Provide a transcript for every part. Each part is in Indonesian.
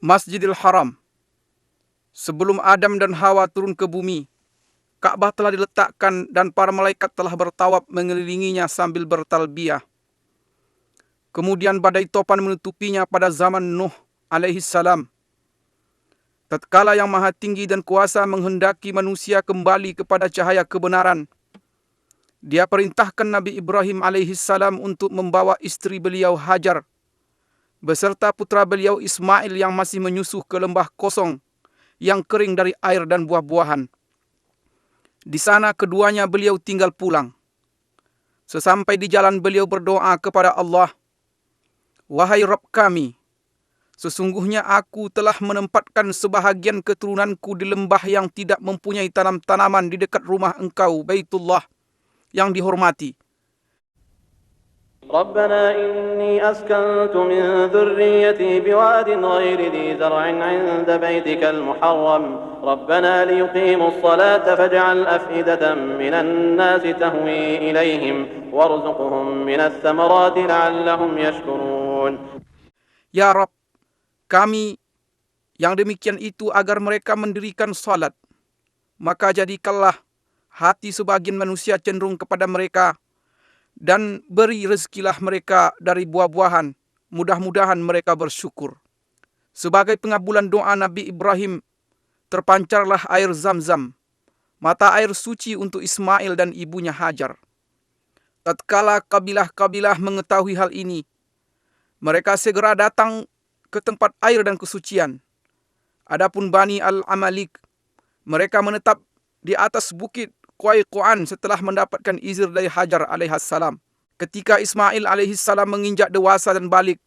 Masjidil Haram. Sebelum Adam dan Hawa turun ke bumi, Ka'bah telah diletakkan dan para malaikat telah bertawaf mengelilinginya sambil bertalbiyah. Kemudian badai topan menutupinya pada zaman Nuh alaihi salam. Tatkala yang maha tinggi dan kuasa menghendaki manusia kembali kepada cahaya kebenaran, Dia perintahkan Nabi Ibrahim alaihi salam untuk membawa istri beliau Hajar beserta putra beliau Ismail yang masih menyusuh ke lembah kosong yang kering dari air dan buah-buahan. Di sana keduanya beliau tinggal pulang. Sesampai di jalan beliau berdoa kepada Allah, "Wahai Rabb kami, sesungguhnya aku telah menempatkan sebahagian keturunanku di lembah yang tidak mempunyai tanam-tanaman di dekat rumah Engkau, Baitullah, yang dihormati. ربنا إني أسكنت من ذريتي بواد غير ذي زرع عند بيتك المحرم ربنا ليقيموا الصلاة فاجعل أفئدة من الناس تهوي إليهم وارزقهم من الثمرات لعلهم يشكرون." Ya Rabb, kami yang demikian itu agar mereka mendirikan salat, maka jadikanlah hati sebagian manusia cenderung kepada mereka, dan beri rezekilah mereka dari buah-buahan, mudah-mudahan mereka bersyukur. Sebagai pengabulan doa Nabi Ibrahim, terpancarlah air Zam-Zam, mata air suci untuk Ismail dan ibunya Hajar. Tatkala kabilah-kabilah mengetahui hal ini, mereka segera datang ke tempat air dan kesucian. Adapun Bani Al-Amalik, mereka menetap di atas bukit Qaiqu'an setelah mendapatkan izin dari Hajar alaihissalam. Ketika Ismail alaihissalam menginjak dewasa dan balik,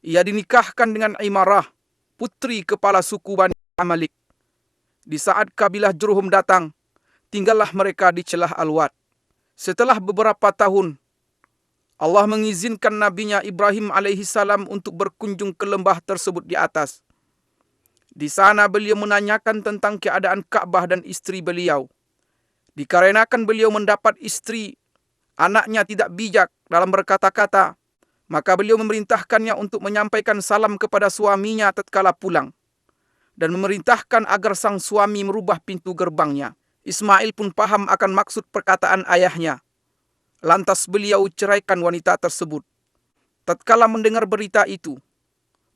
ia dinikahkan dengan Imarah, putri kepala suku Bani Amalik. Di saat kabilah Jurhum datang, tinggallah mereka di celah Al-Wad. Setelah beberapa tahun, Allah mengizinkan nabinya Ibrahim alaihissalam untuk berkunjung ke lembah tersebut di atas. Di sana beliau menanyakan tentang keadaan Ka'bah dan istri beliau. Dikarenakan beliau mendapat istri, anaknya tidak bijak dalam berkata-kata, maka beliau memerintahkannya untuk menyampaikan salam kepada suaminya tatkala pulang, dan memerintahkan agar sang suami merubah pintu gerbangnya. Ismail pun paham akan maksud perkataan ayahnya. Lantas beliau ceraikan wanita tersebut. Tatkala mendengar berita itu,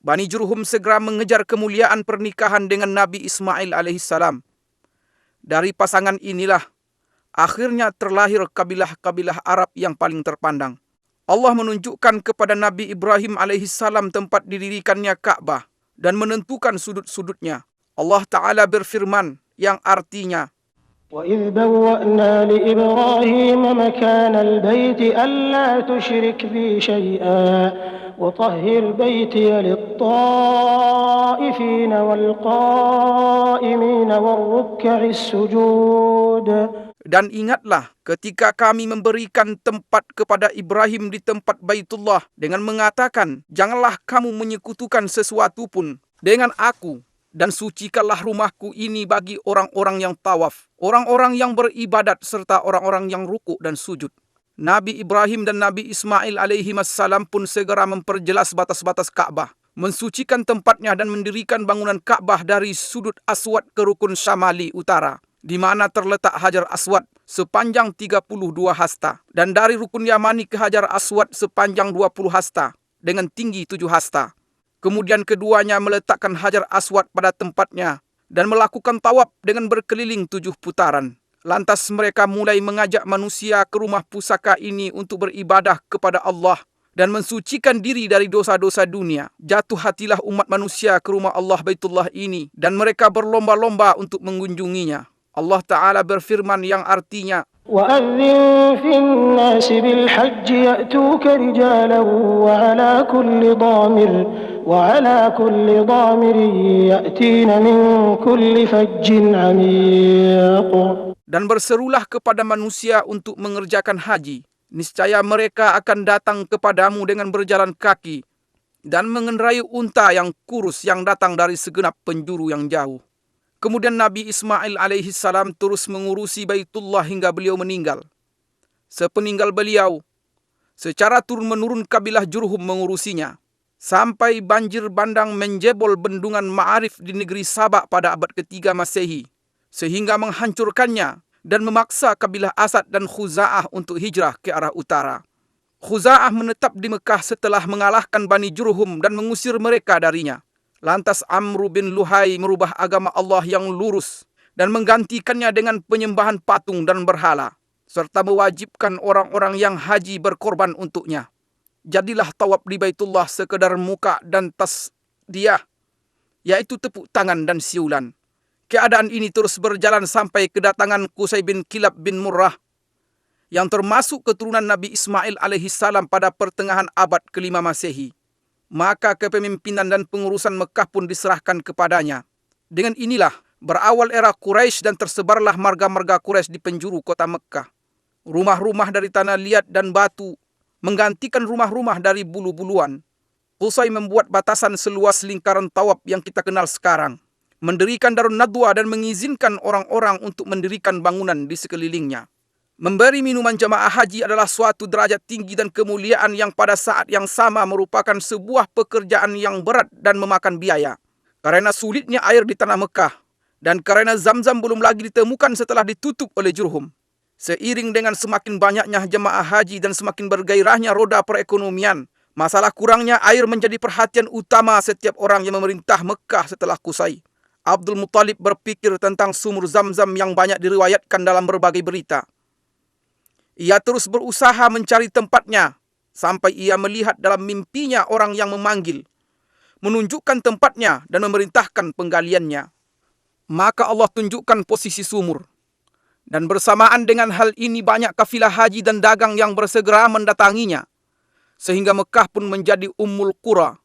Bani Jurhum segera mengejar kemuliaan pernikahan dengan Nabi Ismail alaihissalam. Dari pasangan inilah akhirnya terlahir kabilah-kabilah Arab yang paling terpandang. Allah menunjukkan kepada Nabi Ibrahim alaihissalam tempat didirikannya Ka'bah dan menentukan sudut-sudutnya. Allah Ta'ala berfirman yang artinya, وَإِذْ بَوَّأْنَا لِإِبْرَاهِيمَ مَكَانَ الْبَيْتِ أَلَّا تُشْرِكْ بِي شَيْئًا وَطَهِّرْ بَيْتِيَ لِلطَّائِفِينَ وَالْقَائِمِينَ وَالرُّكَّعِ السُّجُودِ. Dan ingatlah ketika kami memberikan tempat kepada Ibrahim di tempat Baitullah dengan mengatakan, janganlah kamu menyekutukan sesuatu pun dengan aku, dan sucikanlah rumahku ini bagi orang-orang yang tawaf, orang-orang yang beribadat, serta orang-orang yang rukuk dan sujud. Nabi Ibrahim dan Nabi Ismail alaihimassalam pun segera memperjelas batas-batas Ka'bah, mensucikan tempatnya dan mendirikan bangunan Ka'bah dari sudut Aswad ke rukun Syamali utara, di mana terletak Hajar Aswad sepanjang 32 hasta, dan dari rukun Yamani ke Hajar Aswad sepanjang 20 hasta dengan tinggi 7 hasta. Kemudian keduanya meletakkan Hajar Aswad pada tempatnya dan melakukan tawaf dengan berkeliling 7 putaran. Lantas mereka mulai mengajak manusia ke rumah pusaka ini untuk beribadah kepada Allah dan mensucikan diri dari dosa-dosa dunia. Jatuh hatilah umat manusia ke rumah Allah Baitullah ini dan mereka berlomba-lomba untuk mengunjunginya. Allah Ta'ala berfirman yang artinya, وَأَذِّن فِي النَّاسِ بِالْحَجِّ يَأْتُوكَ رِجَالًا وَعَلَى كُلِّ ضَامِرٍ يَأْتِينَ مِنْ كُلِّ فَجٍّ عَمِيقٍ. Dan berserulah kepada manusia untuk mengerjakan haji. Niscaya mereka akan datang kepadamu dengan berjalan kaki dan mengendarai unta yang kurus yang datang dari segenap penjuru yang jauh. Kemudian Nabi Ismail alaihissalam terus mengurusi Baitullah hingga beliau meninggal. Sepeninggal beliau, secara turun-menurun kabilah Jurhum mengurusinya. sampai banjir bandang menjebol bendungan Ma'arif di negeri Sabak pada abad ketiga Masehi, sehingga menghancurkannya dan memaksa kabilah Asad dan Khuza'ah untuk hijrah ke arah utara. Khuza'ah menetap di Mekah setelah mengalahkan Bani Jurhum dan mengusir mereka darinya. Lantas Amr bin Luhai merubah agama Allah yang lurus dan menggantikannya dengan penyembahan patung dan berhala, serta mewajibkan orang-orang yang haji berkorban untuknya. Jadilah tawaf di Baitullah sekedar muka dan tasdiyah, yaitu tepuk tangan dan siulan. Keadaan ini terus berjalan sampai kedatangan Qusay bin Kilab bin Murrah, yang termasuk keturunan Nabi Ismail alaihissalam pada pertengahan abad ke-5 Masehi. Maka kepemimpinan dan pengurusan Mekah pun diserahkan kepadanya. Dengan inilah berawal era Quraisy dan tersebarlah marga-marga Quraisy di penjuru kota Mekah. Rumah-rumah dari tanah liat dan batu menggantikan rumah-rumah dari bulu-buluan. Qusay membuat batasan seluas lingkaran tawaf yang kita kenal sekarang, mendirikan Darun Nadwa dan mengizinkan orang-orang untuk mendirikan bangunan di sekelilingnya. Memberi minuman jamaah haji adalah suatu derajat tinggi dan kemuliaan yang pada saat yang sama merupakan sebuah pekerjaan yang berat dan memakan biaya. Karena sulitnya air di tanah Mekah dan karena Zam-Zam belum lagi ditemukan setelah ditutup oleh Jurhum. Seiring dengan semakin banyaknya jemaah haji dan semakin bergairahnya roda perekonomian, masalah kurangnya air menjadi perhatian utama setiap orang yang memerintah Mekah setelah Qusay. Abdul Muttalib berpikir tentang sumur Zam-Zam yang banyak diriwayatkan dalam berbagai berita. Ia terus berusaha mencari tempatnya sampai ia melihat dalam mimpinya orang yang memanggil, menunjukkan tempatnya dan memerintahkan penggaliannya. Maka Allah tunjukkan posisi sumur. Dan bersamaan dengan hal ini banyak kafilah haji dan dagang yang bersegera mendatanginya, sehingga Mekah pun menjadi Ummul Qura,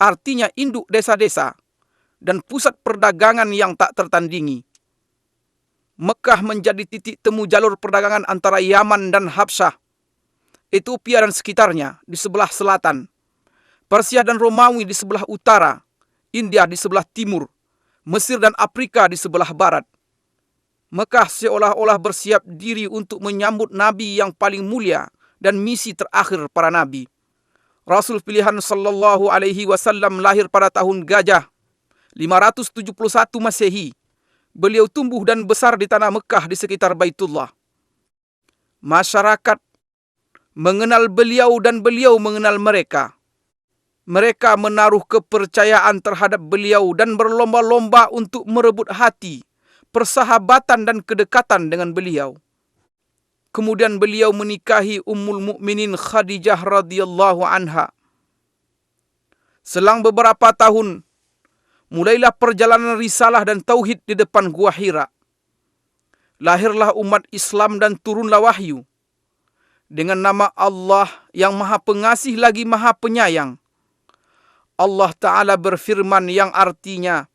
artinya induk desa-desa dan pusat perdagangan yang tak tertandingi. Mekah menjadi titik temu jalur perdagangan antara Yaman dan Habsyah, Ethiopia dan sekitarnya di sebelah selatan, Persia dan Romawi di sebelah utara, India di sebelah timur, Mesir dan Afrika di sebelah barat. Mekah seolah-olah bersiap diri untuk menyambut Nabi yang paling mulia dan misi terakhir para Nabi. Rasul pilihan sallallahu alaihi wasallam lahir pada tahun Gajah 571 Masehi. Beliau tumbuh dan besar di tanah Mekah di sekitar Baitullah. Masyarakat mengenal beliau dan beliau mengenal mereka. Mereka menaruh kepercayaan terhadap beliau dan berlomba-lomba untuk merebut hati, persahabatan dan kedekatan dengan beliau. Kemudian beliau menikahi Ummul Mukminin Khadijah radhiyallahu anha. Selang beberapa tahun, mulailah perjalanan risalah dan tauhid di depan Gua Hira. Lahirlah umat Islam dan turunlah wahyu. Dengan nama Allah yang Maha Pengasih lagi Maha Penyayang. Allah Ta'ala berfirman yang artinya,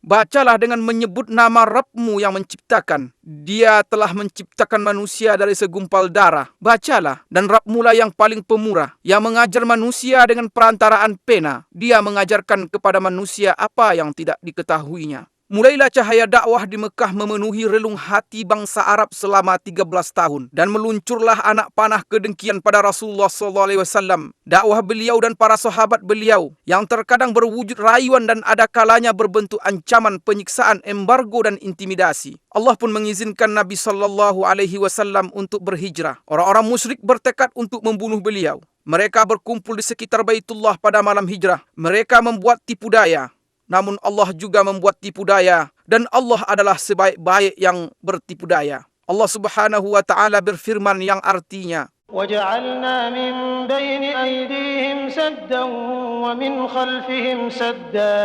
bacalah dengan menyebut nama Rabbmu yang menciptakan. Dia telah menciptakan manusia dari segumpal darah. Bacalah, dan Rabbmu lah yang paling pemurah, yang mengajar manusia dengan perantaraan pena. Dia mengajarkan kepada manusia apa yang tidak diketahuinya. Mulailah cahaya dakwah di Mekah memenuhi relung hati bangsa Arab selama 13 tahun. Dan meluncurlah anak panah kedengkian pada Rasulullah SAW. Dakwah beliau dan para sahabat beliau yang terkadang berwujud rayuan dan ada kalanya berbentuk ancaman, penyiksaan, embargo dan intimidasi. Allah pun mengizinkan Nabi SAW untuk berhijrah. Orang-orang musyrik bertekad untuk membunuh beliau. Mereka berkumpul di sekitar Baitullah pada malam hijrah. Mereka membuat tipu daya. Namun Allah juga membuat tipu daya, dan Allah adalah sebaik-baik yang bertipu daya. Allah Subhanahu wa Ta'ala berfirman yang artinya, وَجَعَلْنَا مِنْ بَيْنِ أَيْدِيهِمْ سَدًّا وَمِنْ خَلْفِهِمْ سَدًّا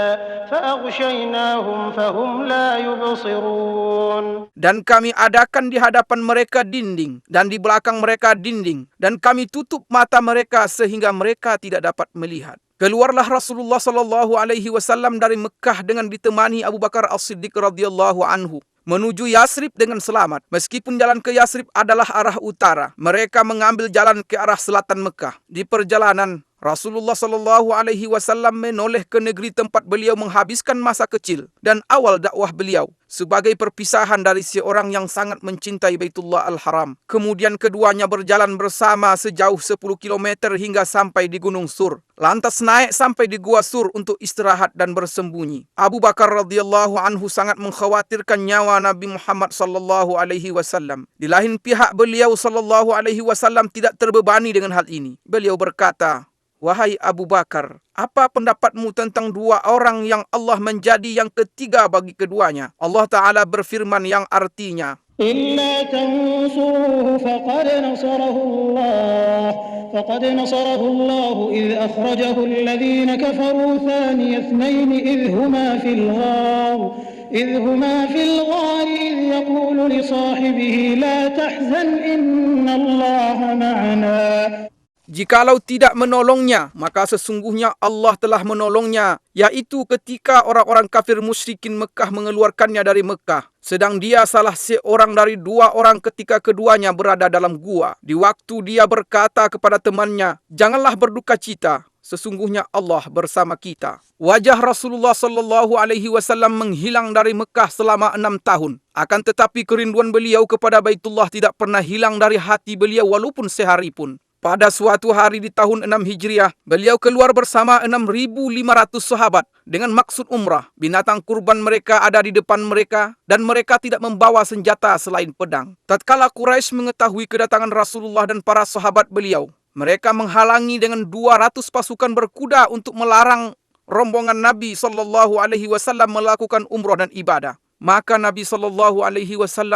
فَأَغْشَيْنَاهُمْ فَهُمْ لَا يُبْصِرُونَ. Dan kami adakan di hadapan mereka dinding, dan di belakang mereka dinding, dan kami tutup mata mereka sehingga mereka tidak dapat melihat. Keluarlah Rasulullah SAW dari Mekah dengan ditemani Abu Bakar As-Siddiq radhiyallahu anhu menuju Yasrib dengan selamat. Meskipun jalan ke Yasrib adalah arah utara, mereka mengambil jalan ke arah selatan Mekah. Di perjalanan, Rasulullah sallallahu alaihi wasallam menoleh ke negeri tempat beliau menghabiskan masa kecil dan awal dakwah beliau sebagai perpisahan dari seorang yang sangat mencintai Baitullah Al-Haram. Kemudian keduanya berjalan bersama sejauh 10 km hingga sampai di Gunung Sur. Lantas naik sampai di Gua Sur untuk istirahat dan bersembunyi. Abu Bakar radhiyallahu anhu sangat mengkhawatirkan nyawa Nabi Muhammad sallallahu alaihi wasallam. Di lain pihak beliau sallallahu alaihi wasallam tidak terbebani dengan hal ini. Beliau berkata, "Wahai Abu Bakar, apa pendapatmu tentang dua orang yang Allah menjadi yang ketiga bagi keduanya?" Allah Ta'ala berfirman yang artinya, إلا تنصروه فقد نصره الله إذ أخرجه الذين كفروا ثاني اثنين إذ هما في الغار إذ يقول لصاحبه لا تحزن إن الله معنا. Jikalau tidak menolongnya, maka sesungguhnya Allah telah menolongnya, yaitu ketika orang-orang kafir musyrikin Mekah mengeluarkannya dari Mekah. Sedang dia salah seorang dari dua orang ketika keduanya berada dalam gua. Di waktu dia berkata kepada temannya, "Janganlah berduka cita, sesungguhnya Allah bersama kita." Wajah Rasulullah sallallahu alaihi wasallam menghilang dari Mekah selama 6 tahun. Akan tetapi kerinduan beliau kepada Baitullah tidak pernah hilang dari hati beliau walaupun sehari pun. Pada suatu hari di tahun 6 Hijriah, beliau keluar bersama 6.500 sahabat dengan maksud umrah. Binatang kurban mereka ada di depan mereka dan mereka tidak membawa senjata selain pedang. Tatkala Quraisy mengetahui kedatangan Rasulullah dan para sahabat beliau, mereka menghalangi dengan 200 pasukan berkuda untuk melarang rombongan Nabi SAW melakukan umrah dan ibadah. Maka Nabi SAW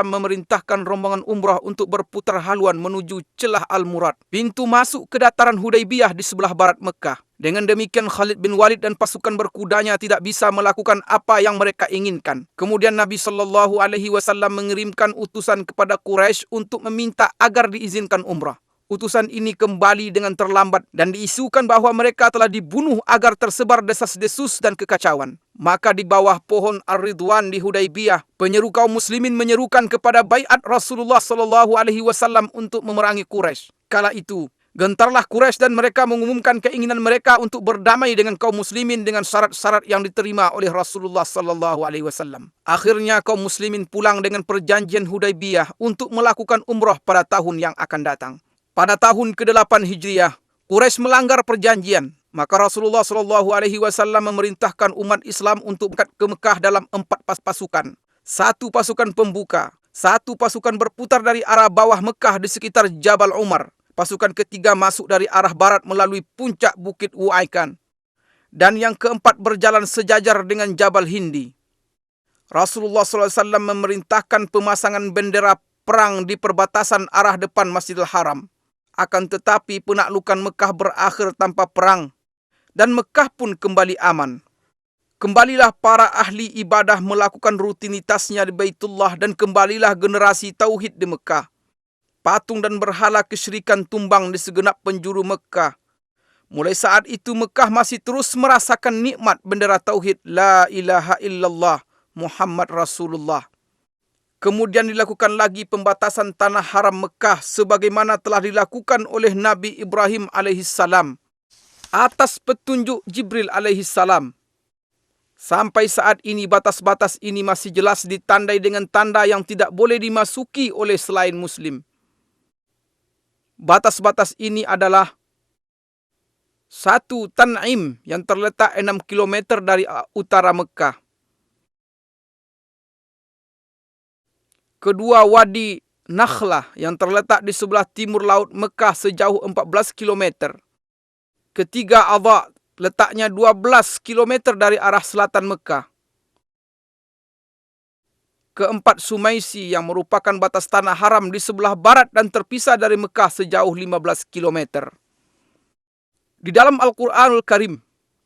memerintahkan rombongan umrah untuk berputar haluan menuju celah Al-Murad, pintu masuk ke dataran Hudaybiyah di sebelah barat Mekah. Dengan demikian Khalid bin Walid dan pasukan berkudanya tidak bisa melakukan apa yang mereka inginkan. Kemudian Nabi SAW mengirimkan utusan kepada Quraisy untuk meminta agar diizinkan umrah. Utusan ini kembali dengan terlambat dan diisukan bahwa mereka telah dibunuh agar tersebar desas-desus dan kekacauan. Maka di bawah pohon Ar-Ridwan di Hudaybiyah, penyeru kaum muslimin menyerukan kepada baiat Rasulullah SAW untuk memerangi Quraisy. Kala itu, gentarlah Quraisy dan mereka mengumumkan keinginan mereka untuk berdamai dengan kaum muslimin dengan syarat-syarat yang diterima oleh Rasulullah SAW. Akhirnya kaum muslimin pulang dengan perjanjian Hudaybiyah untuk melakukan umrah pada tahun yang akan datang. Pada tahun ke-8 Hijriah, Quraisy melanggar perjanjian. Maka Rasulullah SAW memerintahkan umat Islam untuk berangkat ke Mekah dalam 4 pasukan. 1 pasukan pembuka, 1 pasukan berputar dari arah bawah Mekah di sekitar Jabal Umar. Pasukan ketiga masuk dari arah barat melalui puncak Bukit Uaikan. Dan yang keempat berjalan sejajar dengan Jabal Hindi. Rasulullah SAW memerintahkan pemasangan bendera perang di perbatasan arah depan Masjidil Haram. Akan tetapi penaklukan Mekah berakhir tanpa perang dan Mekah pun kembali aman. Kembalilah para ahli ibadah melakukan rutinitasnya di Baitullah dan kembalilah generasi tauhid di Mekah. Patung dan berhala kesyirikan tumbang di segenap penjuru Mekah. Mulai saat itu Mekah masih terus merasakan nikmat bendera tauhid La ilaha illallah Muhammad Rasulullah. Kemudian dilakukan lagi pembatasan tanah haram Mekah sebagaimana telah dilakukan oleh Nabi Ibrahim alaihissalam atas petunjuk Jibril alaihissalam. Sampai saat ini batas-batas ini masih jelas ditandai dengan tanda yang tidak boleh dimasuki oleh selain Muslim. Batas-batas ini adalah 1. Tan'im yang terletak 6 km dari utara Mekah. Kedua, Wadi Nakhlah yang terletak di sebelah timur laut Mekah sejauh 14 km. Ketiga, Adha, letaknya 12 km dari arah selatan Mekah. Keempat, Sumaisi yang merupakan batas tanah haram di sebelah barat dan terpisah dari Mekah sejauh 15 km. Di dalam Al-Quranul Karim,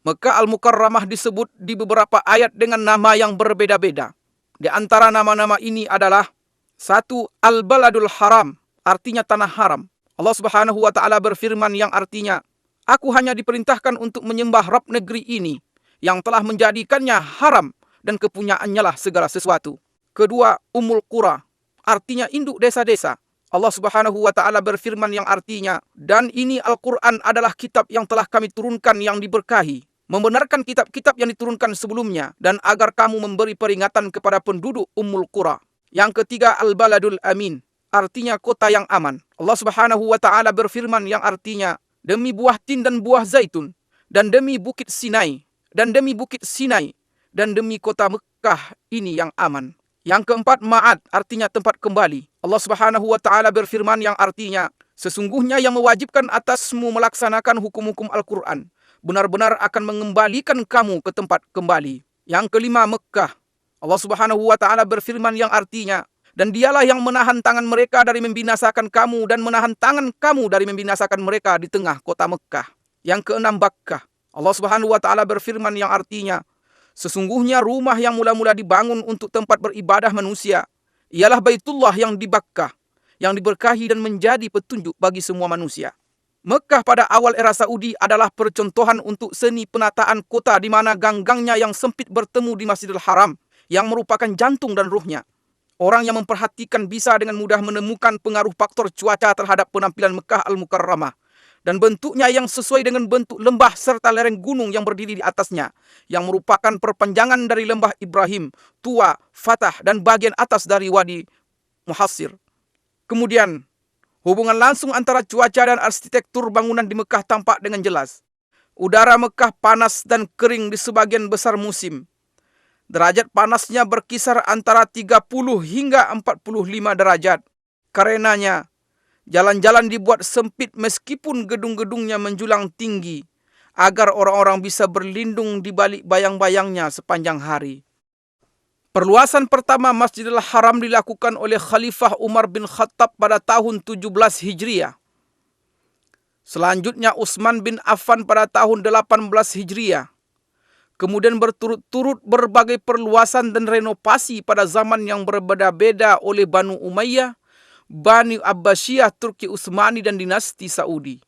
Mekah Al-Mukarramah disebut di beberapa ayat dengan nama yang berbeda-beda. Di antara nama-nama ini adalah 1. Al-Baladul Haram, artinya tanah haram. Allah Subhanahu wa Ta'ala berfirman yang artinya, "Aku hanya diperintahkan untuk menyembah Rabb negeri ini yang telah menjadikannya haram dan kepunyaannya lah segala sesuatu." Kedua, Ummul Qura, artinya induk desa-desa. Allah Subhanahu wa taala berfirman yang artinya, dan ini Al-Quran adalah kitab yang telah kami turunkan yang diberkahi, membenarkan kitab-kitab yang diturunkan sebelumnya, dan agar kamu memberi peringatan kepada penduduk Ummul Qura. Yang ketiga, Al-Baladul Amin, artinya kota yang aman. Allah Subhanahu wa taala berfirman yang artinya, demi buah tin dan buah zaitun, dan demi bukit Sinai, dan demi bukit Sinai, dan demi kota Mekah ini yang aman. Yang keempat, Ma'ad, artinya tempat kembali. Allah Subhanahu wa taala berfirman yang artinya, sesungguhnya yang mewajibkan atasmu melaksanakan hukum-hukum Al-Quran benar-benar akan mengembalikan kamu ke tempat kembali. Yang kelima, Mekah. Allah Subhanahu wa taala berfirman yang artinya, dan dialah yang menahan tangan mereka dari membinasakan kamu dan menahan tangan kamu dari membinasakan mereka di tengah kota Mekah. Yang keenam, Bakkah. Allah Subhanahu wa taala berfirman yang artinya, sesungguhnya rumah yang mula-mula dibangun untuk tempat beribadah manusia ialah Baitullah yang di Bakkah, yang diberkahi dan menjadi petunjuk bagi semua manusia. Mekah pada awal era Saudi adalah percontohan untuk seni penataan kota di mana gang-gangnya yang sempit bertemu di Masjidil Haram, yang merupakan jantung dan ruhnya. Orang yang memperhatikan bisa dengan mudah menemukan pengaruh faktor cuaca terhadap penampilan Mekah Al-Mukarramah, dan bentuknya yang sesuai dengan bentuk lembah serta lereng gunung yang berdiri di atasnya, yang merupakan perpanjangan dari lembah Ibrahim, Tua, Fatah, dan bagian atas dari Wadi Muhassir. Kemudian, hubungan langsung antara cuaca dan arsitektur bangunan di Mekah tampak dengan jelas. Udara Mekah panas dan kering di sebagian besar musim. Derajat panasnya berkisar antara 30 hingga 45 derajat. Karenanya, jalan-jalan dibuat sempit meskipun gedung-gedungnya menjulang tinggi, agar orang-orang bisa berlindung di balik bayang-bayangnya sepanjang hari. Perluasan pertama Masjidil Haram dilakukan oleh Khalifah Umar bin Khattab pada tahun 17 Hijriah. Selanjutnya Utsman bin Affan pada tahun 18 Hijriah. Kemudian berturut-turut berbagai perluasan dan renovasi pada zaman yang berbeda-beda oleh Banu Umayyah, Bani Abbasiyah, Turki Utsmani, dan dinasti Saudi.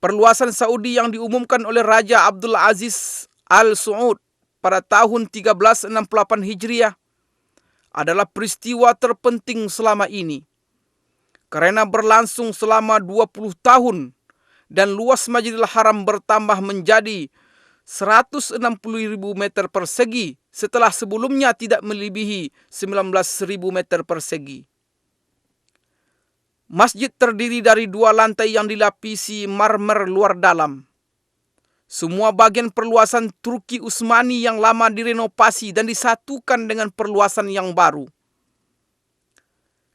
Perluasan Saudi yang diumumkan oleh Raja Abdul Aziz Al Saud pada tahun 1368 Hijriah adalah peristiwa terpenting selama ini, karena berlangsung selama 20 tahun dan luas Masjidil Haram bertambah menjadi 160.000 meter persegi setelah sebelumnya tidak melebihi 19.000 meter persegi. Masjid terdiri dari 2 lantai yang dilapisi marmer luar dalam. Semua bagian perluasan Turki Utsmani yang lama direnovasi dan disatukan dengan perluasan yang baru.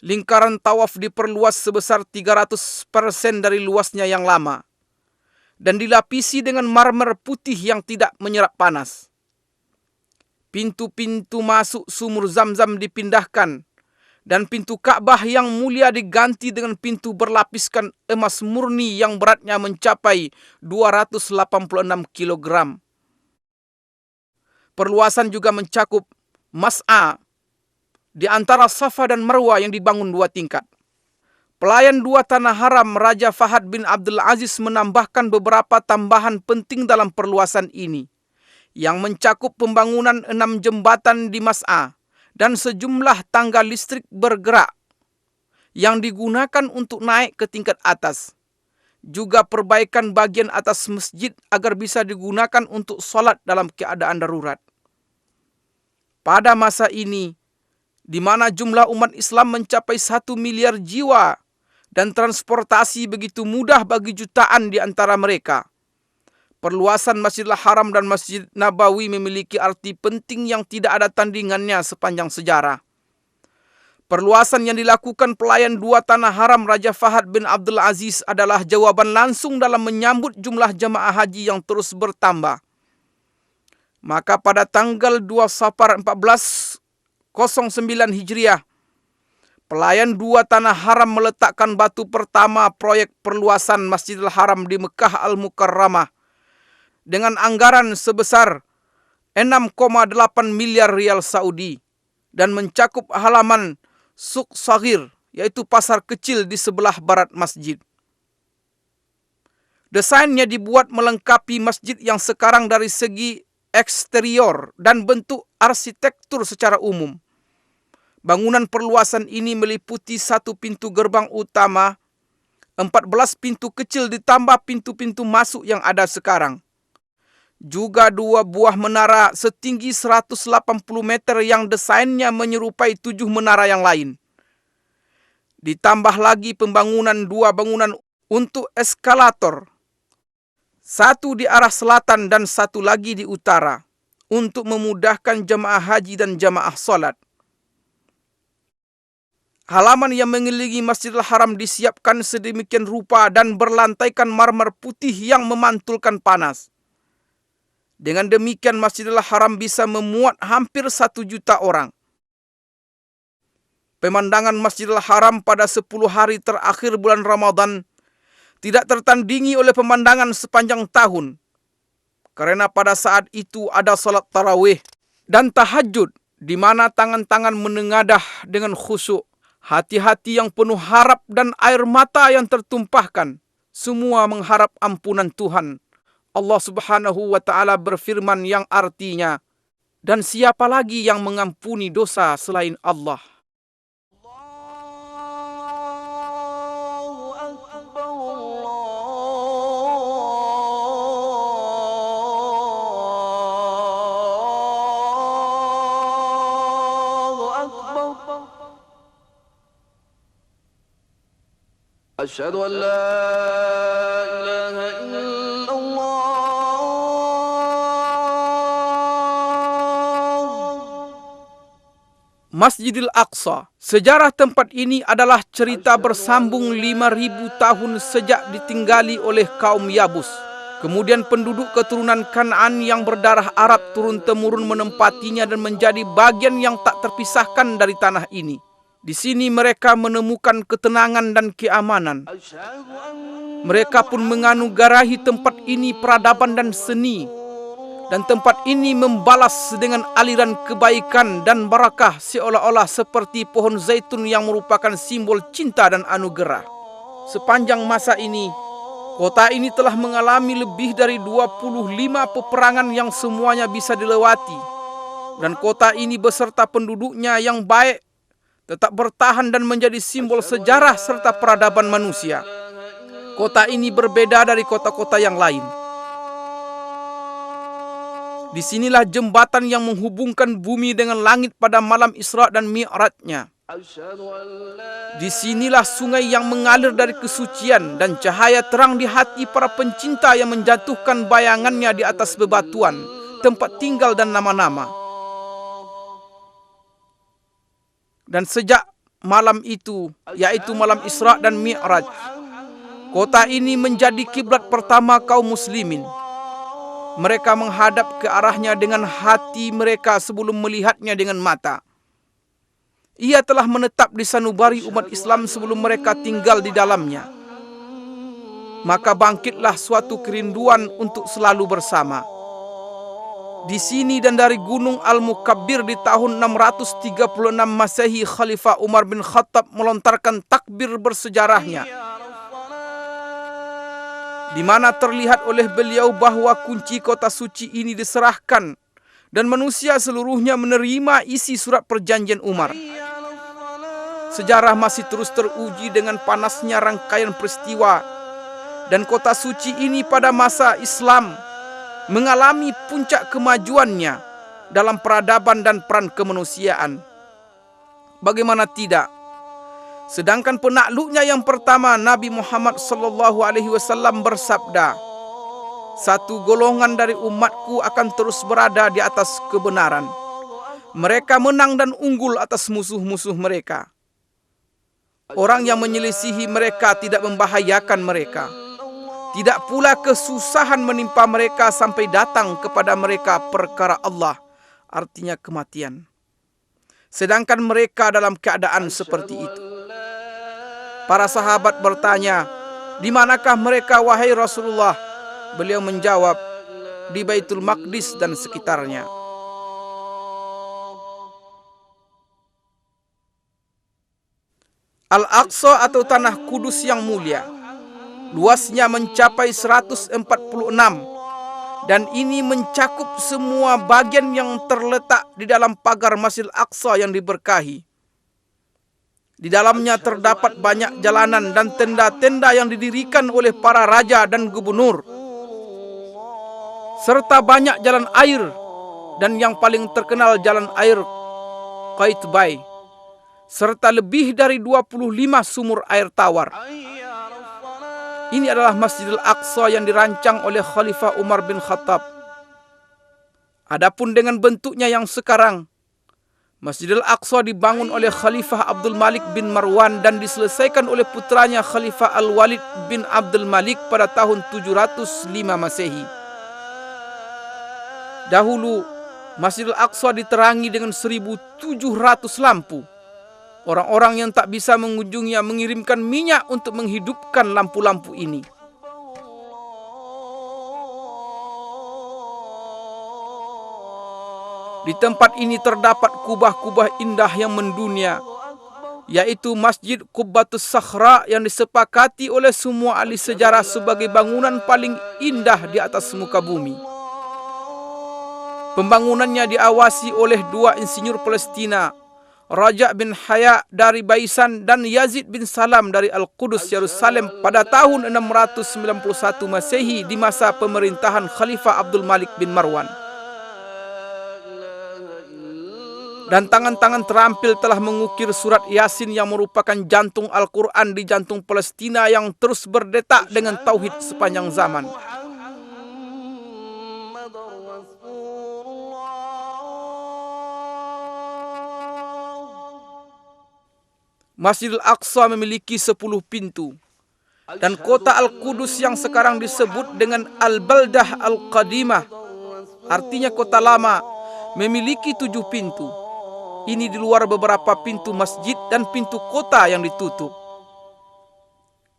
Lingkaran tawaf diperluas sebesar 300% dari luasnya yang lama dan dilapisi dengan marmer putih yang tidak menyerap panas. Pintu-pintu masuk sumur Zam-Zam dipindahkan dan pintu Ka'bah yang mulia diganti dengan pintu berlapiskan emas murni yang beratnya mencapai 286 kg. Perluasan juga mencakup Mas'a di antara Safa dan Marwah yang dibangun 2 tingkat. Pelayan 2 tanah haram Raja Fahad bin Abdul Aziz menambahkan beberapa tambahan penting dalam perluasan ini, yang mencakup pembangunan 6 jembatan di Mas'a dan sejumlah tangga listrik bergerak yang digunakan untuk naik ke tingkat atas. Juga perbaikan bagian atas masjid agar bisa digunakan untuk solat dalam keadaan darurat. Pada masa ini, di mana jumlah umat Islam mencapai 1 miliar jiwa dan transportasi begitu mudah bagi jutaan di antara mereka, perluasan Masjidil Haram dan Masjid Nabawi memiliki arti penting yang tidak ada tandingannya sepanjang sejarah. Perluasan yang dilakukan pelayan 2 tanah haram Raja Fahad bin Abdul Aziz adalah jawaban langsung dalam menyambut jumlah jamaah haji yang terus bertambah. Maka pada tanggal 2 Safar 1409 Hijriah, pelayan 2 tanah haram meletakkan batu pertama proyek perluasan Masjidil Haram di Mekah Al-Mukarramah dengan anggaran sebesar 6,8 miliar rial Saudi dan mencakup halaman Suq Saghir, yaitu pasar kecil di sebelah barat masjid. Desainnya dibuat melengkapi masjid yang sekarang dari segi eksterior dan bentuk arsitektur secara umum. Bangunan perluasan ini meliputi 1 pintu gerbang utama, 14 pintu kecil ditambah pintu-pintu masuk yang ada sekarang. Juga 2 buah menara setinggi 180 meter yang desainnya menyerupai 7 menara yang lain. Ditambah lagi pembangunan 2 bangunan untuk eskalator, 1 di arah selatan dan 1 lagi di utara, untuk memudahkan jemaah haji dan jemaah solat. Halaman yang mengelilingi Masjidil Haram disiapkan sedemikian rupa dan berlantaikan marmer putih yang memantulkan panas. Dengan demikian Masjidil Haram bisa memuat hampir 1 juta orang. Pemandangan Masjidil Haram pada 10 hari terakhir bulan Ramadan tidak tertandingi oleh pemandangan sepanjang tahun. Karena pada saat itu ada salat tarawih dan tahajud, di mana tangan-tangan menengadah dengan khusyuk, hati-hati yang penuh harap dan air mata yang tertumpahkan, semua mengharap ampunan Tuhan. Allah Subhanahu wa Ta'ala berfirman yang artinya, dan siapa lagi yang mengampuni dosa selain Allah? أشهد أن لا إله إلا الله. Masjidil Aqsa. Sejarah tempat ini adalah cerita bersambung 5.000 tahun sejak ditinggali oleh kaum Yabus. Kemudian penduduk keturunan Kan'an yang berdarah Arab turun-temurun menempatinya dan menjadi bagian yang tak terpisahkan dari tanah ini. Di sini mereka menemukan ketenangan dan keamanan. Mereka pun menganugerahi tempat ini peradaban dan seni. Dan tempat ini membalas dengan aliran kebaikan dan barakah seolah-olah seperti pohon zaitun yang merupakan simbol cinta dan anugerah. Sepanjang masa ini, kota ini telah mengalami lebih dari 25 peperangan yang semuanya bisa dilewati. Dan kota ini beserta penduduknya yang baik tetap bertahan dan menjadi simbol sejarah serta peradaban manusia. Kota ini berbeda dari kota-kota yang lain. Disinilah jembatan yang menghubungkan bumi dengan langit pada malam Isra dan Mi'rajnya. Disinilah sungai yang mengalir dari kesucian dan cahaya terang di hati para pencinta yang menjatuhkan bayangannya di atas bebatuan, tempat tinggal dan nama-nama. Dan sejak malam itu, yaitu malam Isra dan Mi'raj, kota ini menjadi kiblat pertama kaum muslimin. Mereka menghadap ke arahnya dengan hati mereka sebelum melihatnya dengan mata. Ia telah menetap di sanubari umat Islam sebelum mereka tinggal di dalamnya. Maka bangkitlah suatu kerinduan untuk selalu bersama. Di sini dan dari Gunung Al-Mukabbir di tahun 636 Masehi, Khalifah Umar bin Khattab melontarkan takbir bersejarahnya, di mana terlihat oleh beliau bahwa kunci kota suci ini diserahkan dan manusia seluruhnya menerima isi surat perjanjian Umar. Sejarah masih terus teruji dengan panasnya rangkaian peristiwa, dan kota suci ini pada masa Islam mengalami puncak kemajuannya dalam peradaban dan peran kemanusiaan. Bagaimana tidak? Sedangkan penakluknya yang pertama, Nabi Muhammad SAW bersabda, "Satu golongan dari umatku akan terus berada di atas kebenaran. Mereka menang dan unggul atas musuh-musuh mereka. Orang yang menyelisihi mereka tidak membahayakan mereka. Tidak pula kesusahan menimpa mereka sampai datang kepada mereka perkara Allah," artinya kematian. Sedangkan mereka dalam keadaan seperti itu. Para sahabat bertanya, "Di manakah mereka wahai Rasulullah?" Beliau menjawab, "Di Baitul Maqdis dan sekitarnya." Al-Aqsa atau Tanah Kudus yang mulia, luasnya mencapai 146 dan ini mencakup semua bagian yang terletak di dalam pagar Masjidil Aqsa yang diberkahi. Di dalamnya terdapat banyak jalanan dan tenda-tenda yang didirikan oleh para raja dan gubernur, serta banyak jalan air, dan yang paling terkenal jalan air Qaitbay, serta lebih dari 25 sumur air tawar. Ini adalah Masjidil Aqsa yang dirancang oleh Khalifah Umar bin Khattab. Adapun dengan bentuknya yang sekarang, Masjidil Aqsa dibangun oleh Khalifah Abdul Malik bin Marwan dan diselesaikan oleh putranya Khalifah Al-Walid bin Abdul Malik pada tahun 705 Masehi. Dahulu, Masjidil Aqsa diterangi dengan 1.700 lampu. Orang-orang yang tak bisa mengunjunginya mengirimkan minyak untuk menghidupkan lampu-lampu ini. Di tempat ini terdapat kubah-kubah indah yang mendunia, yaitu Masjid Qubbatus Sakhra yang disepakati oleh semua ahli sejarah sebagai bangunan paling indah di atas muka bumi. Pembangunannya diawasi oleh dua insinyur Palestina, Raja bin Haya dari Baisan dan Yazid bin Salam dari Al-Qudus, Yerusalem pada tahun 691 Masehi di masa pemerintahan Khalifah Abdul Malik bin Marwan. Dan tangan-tangan terampil telah mengukir surat Yasin yang merupakan jantung Al-Quran di jantung Palestina yang terus berdetak dengan tauhid sepanjang zaman. Masjidil Aqsa memiliki 10 pintu. Dan kota Al-Qudus yang sekarang disebut dengan Al-Baldah Al-Qadimah, artinya kota lama, memiliki 7 pintu. Ini di luar beberapa pintu masjid dan pintu kota yang ditutup.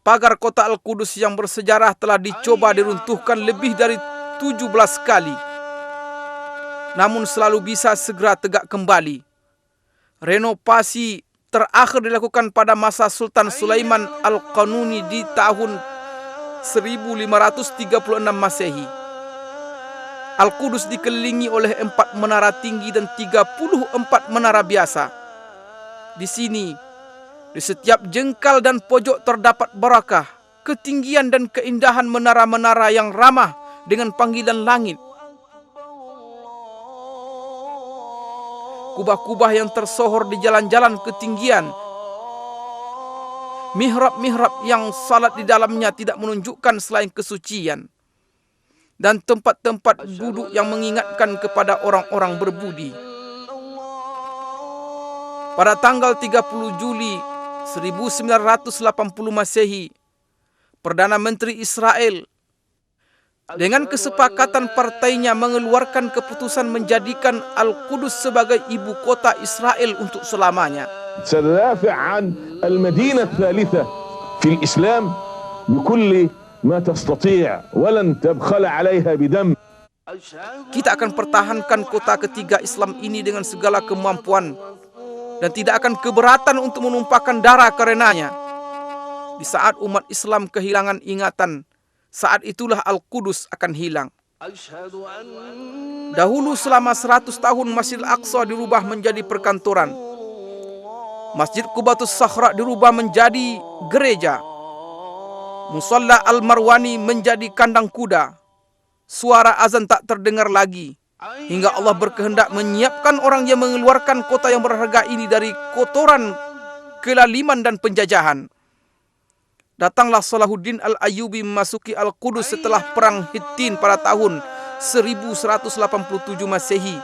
Pagar kota Al-Qudus yang bersejarah telah dicoba diruntuhkan lebih dari 17 kali, namun selalu bisa segera tegak kembali. Renovasi terakhir dilakukan pada masa Sultan Sulaiman Al-Qanuni di tahun 1536 Masehi. Al-Qudus dikelilingi oleh 4 menara tinggi dan 34 menara biasa. Di sini, di setiap jengkal dan pojok terdapat barakah, ketinggian dan keindahan menara-menara yang ramah dengan panggilan langit. Kubah-kubah yang tersohor di jalan-jalan ketinggian. Mihrab-mihrab yang salat di dalamnya tidak menunjukkan selain kesucian. Dan tempat-tempat duduk yang mengingatkan kepada orang-orang berbudi. Pada tanggal 30 Juli 1980 Masehi, Perdana Menteri Israel dengan kesepakatan partainya mengeluarkan keputusan menjadikan Al-Qudus sebagai ibu kota Israel untuk selamanya. سندافع عن المدينة الثالثة في الإسلام بكل ما تستطيع ولن تبخل عليها بدم. Kita akan pertahankan kota ketiga Islam ini dengan segala kemampuan dan tidak akan keberatan untuk menumpahkan darah karenanya. Di saat umat Islam kehilangan ingatan, saat itulah Al-Qudus akan hilang. Dahulu selama 100 tahun Masjidil Aqsa dirubah menjadi perkantoran. Masjid Qubbatus Sakhra dirubah menjadi gereja. Musalla Al-Marwani menjadi kandang kuda. Suara azan tak terdengar lagi. Hingga Allah berkehendak menyiapkan orang yang mengeluarkan kota yang berharga ini dari kotoran, kelaliman dan penjajahan. Datanglah Salahuddin Al-Ayyubi memasuki Al-Qudus setelah perang Hittin pada tahun 1187 Masehi.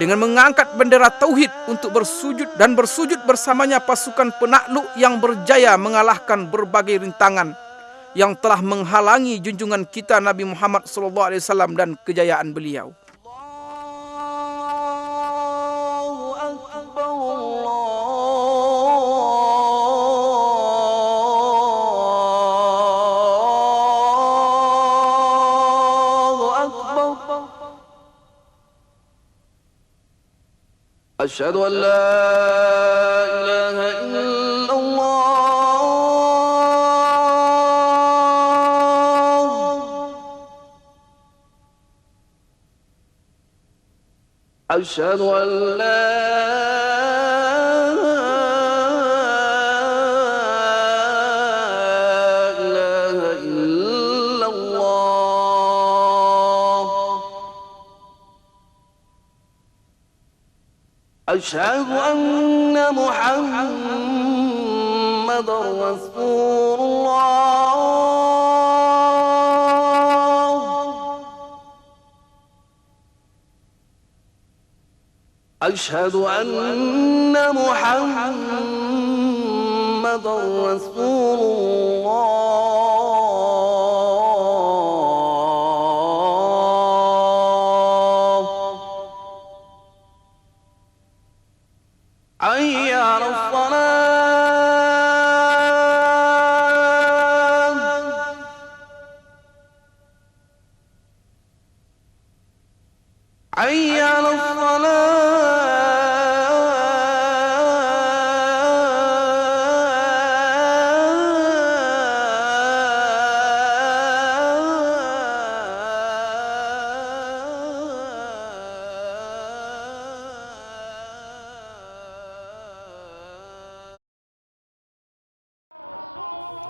Dengan mengangkat bendera Tauhid untuk bersujud dan bersujud bersamanya pasukan penakluk yang berjaya mengalahkan berbagai rintangan yang telah menghalangi junjungan kita Nabi Muhammad SAW dan kejayaan beliau. أشهد أن لا إله إلا الله أشهد أن لا أشهد أن محمدًا رسول الله أشهد أن محمدًا رسول الله حي على الصلاة حي على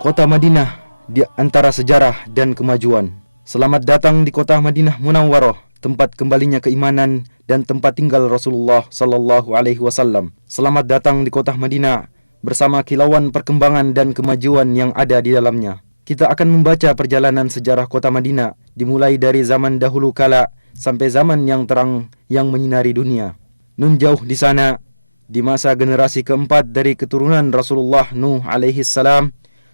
Kota Madinah di antara sejarah dan kemajuan. Selamat datang di kota Madinah Munawwarah, tempat kembalinya keimanan dan tempat tinggal Rasulullah sallallahu alaihi wasallam. Selamat datang di kota Madinah bersama kilauan perkembangan dan kemajuan yang ada di dalamnya. Kita akan membaca perjalanan sejarah kota Madinah dimulai dari zaman dahulu kala sampai zaman yang terang yang menyinari dunia. Nun jauh di sana, di masa generasi keempat dari keturunan Rasulullah Nuh alaihi salam,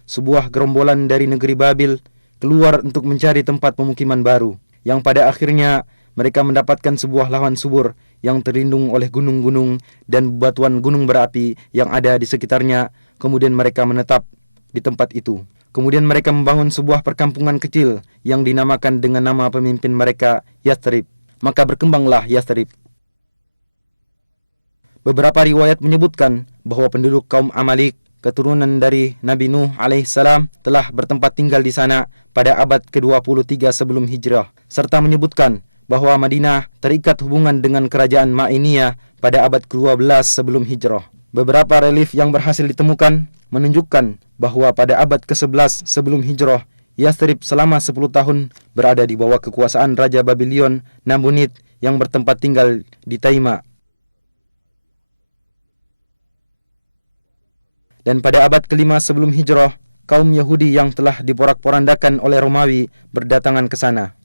sebuah gerombolan dari negeri Babil keluar untuk mencari tempat pemukiman baru, yang pada akhirnya mereka mendapatkan sebuah lahan subur yang terlindung oleh gunung-gunung dan bebatuan gunung berapi yang ada di sekitarnya. Kemudian mereka menetap di tempat itu. Kemudian mereka membangun sebuah perkampungan kecil yang dinamakan dengan nama pemimpin mereka, Yathrib. Maka berkembanglah Yathrib. Beberapa riwayat menyebutkan bahwa penduduk kaum Amalik, keturunan dari Nabi Nuh alaihissalam, telah bertempat tinggal di sana pada abad ke-23 sebelum hijrah, serta menyebutkan bahwa Madinah terikat hubungan dengan kerajaan Ma'iniyah pada abad ke-12 sebelum hijrah. Beberapa relief yang berhasil ditemukan menunjukkan bahwa pada abad ke-11 sebelum hijrah, Yathrib selama 10 tahun berada di bawah kekuasaan Raja Babylon Nabonid yang bertempat tinggal di Taima. Dan pada abad ke-5 sebelum hijrah, kaum Yahudi yang telah diporak-porandakan oleh Romawi berdatangan ke sana.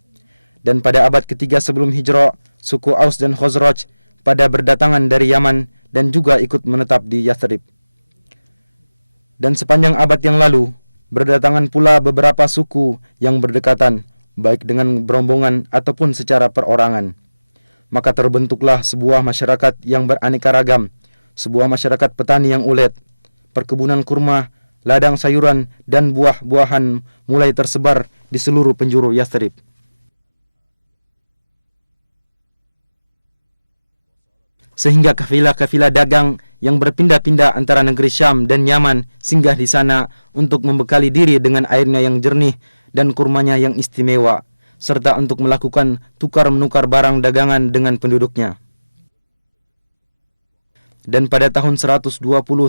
Dan pada abad ke-3 sebelum hijrah, suku Aus dan Khazraj pada berdatangan dari Yaman dan juga ikut menetap di Yathrib. Dan sepanjang abad yang lalu, berdatangan pula beberapa suku yang berdekatan, baik dengan berombongan ataupun secara perorangan. Maka terbentuklah sebuah masyarakat yang beraneka ragam, sebuah masyarakat petani yang ulet. Perkebunan kurma, ladang sayuran, dan buah-buahan mulai tersebar di seluruh penjuru Yathrib. Sehingga kafilah-kafilah dagang yang berpindah-pindah antara negeri Syam dan Yaman singgah di sana untuk membekali diri dengan airnya yang jernih dan kurmanya yang istimewa, serta untuk melakukan tukar-menukar barang dagangan dengan penduduknya. Dan pada tahun 120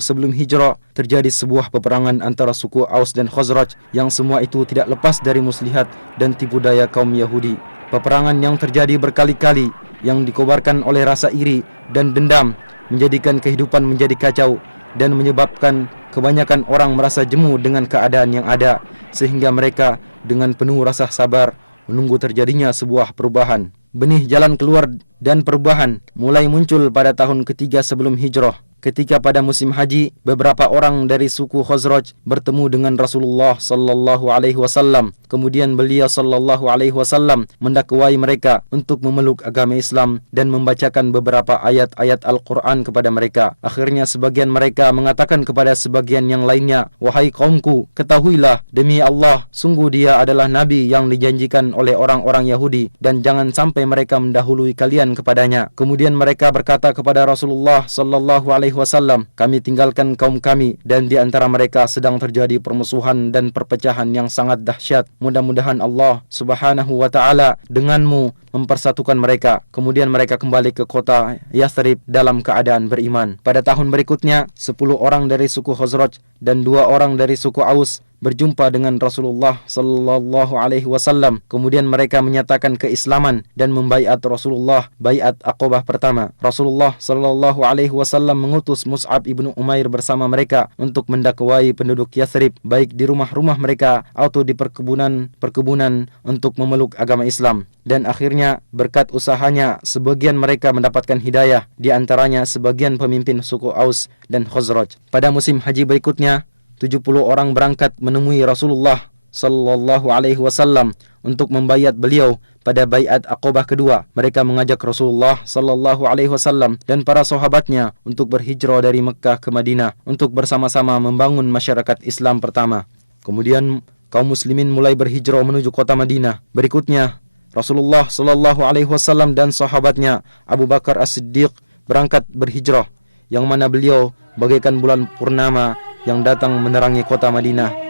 sebelum hijrah terjadi sebuah peperangan antara suku Aus dan Khazraj yang semua itu tidak lepas dari muslihat dan tipu daya kaum Yahudi. Peperangan yang terjadi berkali-kali yang dikobarkan oleh rasa iri dan dendam menjadikan kehidupan menjadi kacau dan menyebabkan kebanyakan orang merasa jemu dengan keadaan yang ada, sehingga mereka dengan penuh rasa sabar menunggu terjadinya sebuah perubahan. Benih jalan keluar dan perubahan mulai muncul pada tahun ketiga sebelum hijrah, ketika pada musim haji beberapa orang dari suku Khazraj bertemu dengan Rasulullah sallallahu alaihi wasallam. Kemudian beliau sallallahu alaihi wasallam mendakwai mereka untuk memeluk agama Islam dan membacakan beberapa ayat-ayat Al-Qur'an kepada mereka. Akhirnya sebagian mereka mengatakan kepada sebagian yang lainnya, "Wahai kaumku, ketahuilah demi Allah, sungguh dia adalah nabi yang dijanjikan oleh orang-orang Yahudi dan jangan sampai mereka mendahului kalian kepadanya." Kemudian mereka berkata kepada Rasulullah sallallahu alaihi wasallam, "Kami tinggalkan kaum kami dan di antara mereka sedang terjadi permusuhan dan perpecahan yang sangat dahsyat. Mudah-mudahan Allah Subhanahu wa taala denganmu mempersatukan mereka. Kemudian mereka kembali ke kota Yathrib dalam keadaan beriman. Pada tahun berikutnya, 10 orang dari suku Khazraj dan 2 orang dari suku Aus berjumpa dengan Rasulullah sallallahu alaihi wasallam. Kemudian mereka menyatakan keislaman dan membaiat Rasulullah baiat Aqabah pertama. Rasulullah sallallahu alaihi wasallam mengutus Mus'ab ibnu Umair bersama mereka untuk mendakwai penduduk Yathrib baik di rumah-rumah mereka atau di perkebunan untuk memeluk agama Islam. Dan akhirnya berkat usahanya sebagian mereka mendapatkan hidayah, di antaranya sebagian pemimpin suku Aus dan Khazraj. Pada musim haji berikutnya, 70 orang berangkat menemui Rasulullah sallallahu alaihi wasallam untuk membayat beliau pada baiat Aqabah kedua. Mereka mengajak Rasulullah sallallahu alaihi wasallam dan para sahabatnya untuk berhijrah dari Mekkah ke Madinah untuk bersama-sama membangun masyarakat Islam pertama. Kemudian kaum muslimin mulai berhijrah menuju kota Madinah. Berikutnya Rasulullah sallallahu alaihi wasallam dan sahabatnya Abu Bakar As-Siddiq berangkat berhijrah, yang mana beliau bagaikan bulan purnama yang datang menerangi kota Madinah.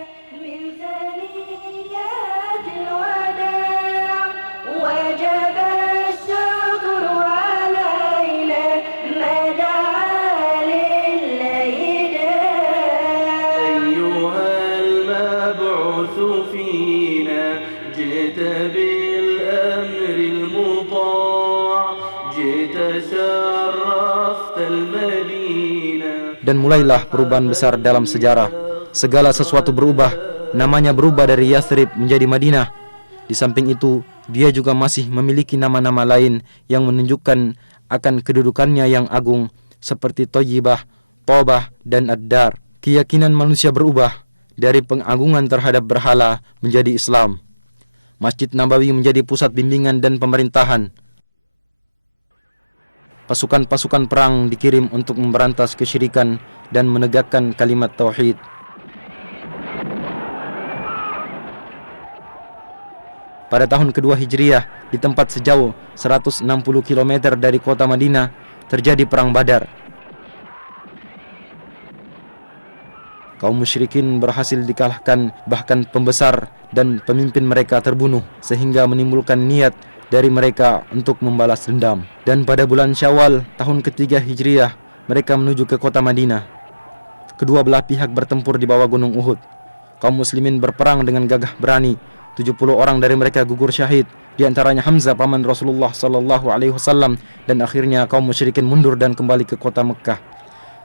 Dan mulailah perubahan besar dalam sejarah. Segala sesuatu berubah. Namanya berubah dari Yathrib menjadi Madinah. Di samping itu, dia juga masih memiliki nama-nama lain yang menunjukkan akan kedudukannya yang agung, seperti Thayyibah, Thabah, dan Ad-Dar. Keyakinan manusia berubah dari pengagungan terhadap berhala menjadi Islam. Masjid Nabawi menjadi pusat bimbingan dan pemerintahan. Pasukan-pasukan perang dikirim untuk memberantas kesyirikan dan menegakkan kalimat tauhid. Pada tahun kedua Hijriyah, di tempat sejauh 160 km dari kota Madinah, terjadi perang Badar. Kaum musyrikin berhasil dikalahkan, bahkan pembesar dan pemimpin mereka terbunuh, sehingga menimbulkan niat dari mereka untuk membalas dendam. Dan pada bulan Syawal tahun ketiga Hijriyah, mereka menuju ke kota Madinah. Kedua belah pihak bertempur di bawah gunung Uhud. Kaum muslimin berperang dengan gagah berani. 70 orang dari mereka gugur syahid, di antaranya Hamzah paman Rasulullah sallallahu alaihi wasallam. Dan akhirnya kaum musyrikin mundur dan kembali ke kota Mekkah.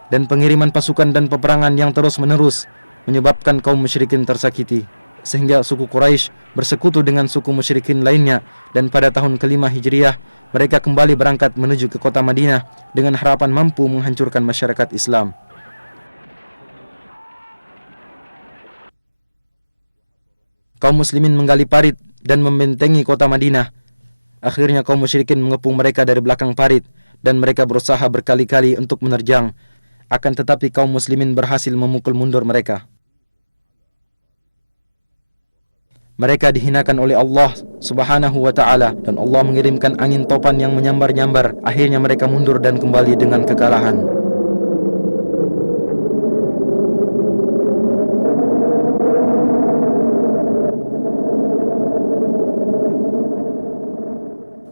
Dan pengiriman pasukan dan peperangan yang terus-menerus menyebabkan kaum musyrikin tersakiti, sehingga suku Quraisy bersekutu dengan suku musyrikin lainnya. Dan pada tahun kelima Hijriyah, mereka kembali berangkat menuju ke kota Madinah dengan harapan mampu menghancurkan masyarakat Islam. Kaum muslimin menggali parit dan membentengi kota Madinah. Akhirnya kaum musyrikin mengepung mereka dari belakang parit dan mereka berusaha berkali-kali untuk menerjang. Akan tetapi kaum muslimin berhasil memukul mundur mereka. Mereka dihinakan oleh Allah Subhanahu wa ta'ala dan Allah mengirimkan angin topan yang menyambar-nyambar. Akhirnya mereka mundur dan kembali dengan kekalahan.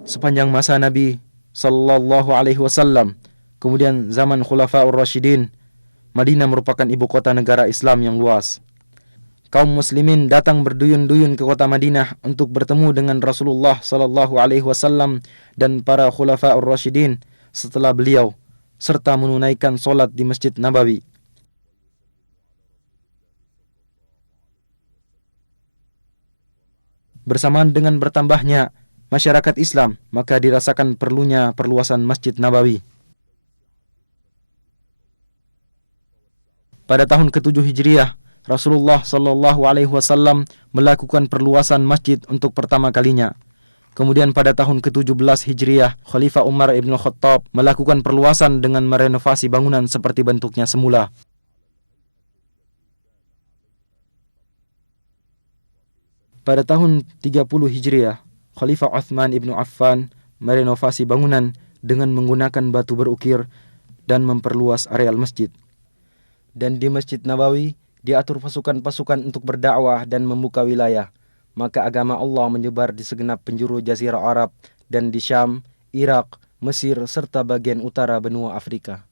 Sepanjang masa Nabi sallallahu alaihi wasallam, kemudian zaman Khulafaur Rasyidin, Madinah merupakan ibu kota negara Islam yang luas. Kaum muslimin datang berduyun-duyun ke kota Madinah untuk bertemu dengan Rasulullah sallallahu alaihi wasallam dan para Khulafaur Rasyidin setelah beliau, serta menunaikan solat di Masjid Nabawi. Bersamaan dengan bertambahnya masyarakat Islam, maka dirasakan perlunya perluasan Masjid Nabawi. Pada tahun ke-7 Hijriyah, Rasulullah sallallahu alaihi wasallam melakukan perluasan masjid untuk pertama kalinya. Kemudian pada tahun ke-17 Hijriyah, Khalifah Umar ibn Khattab melakukan perluasan dengan merenovasi bangunan seperti bentuknya semula. Pada tahun 30 Hijriyah, Khalifah Uthman ibn Affan merenovasi bangunan dengan menggunakan batu berukir dan memperluas areal masjid. Dan di Masjid Nabawi diatur pasukan-pasukan untuk berdakwah dan membuka wilayah. Maka agama Allah menyebar di segenap penjuru Jazirah Arab dan di Syam, Irak, Mesir, serta bagian utara benua Afrika.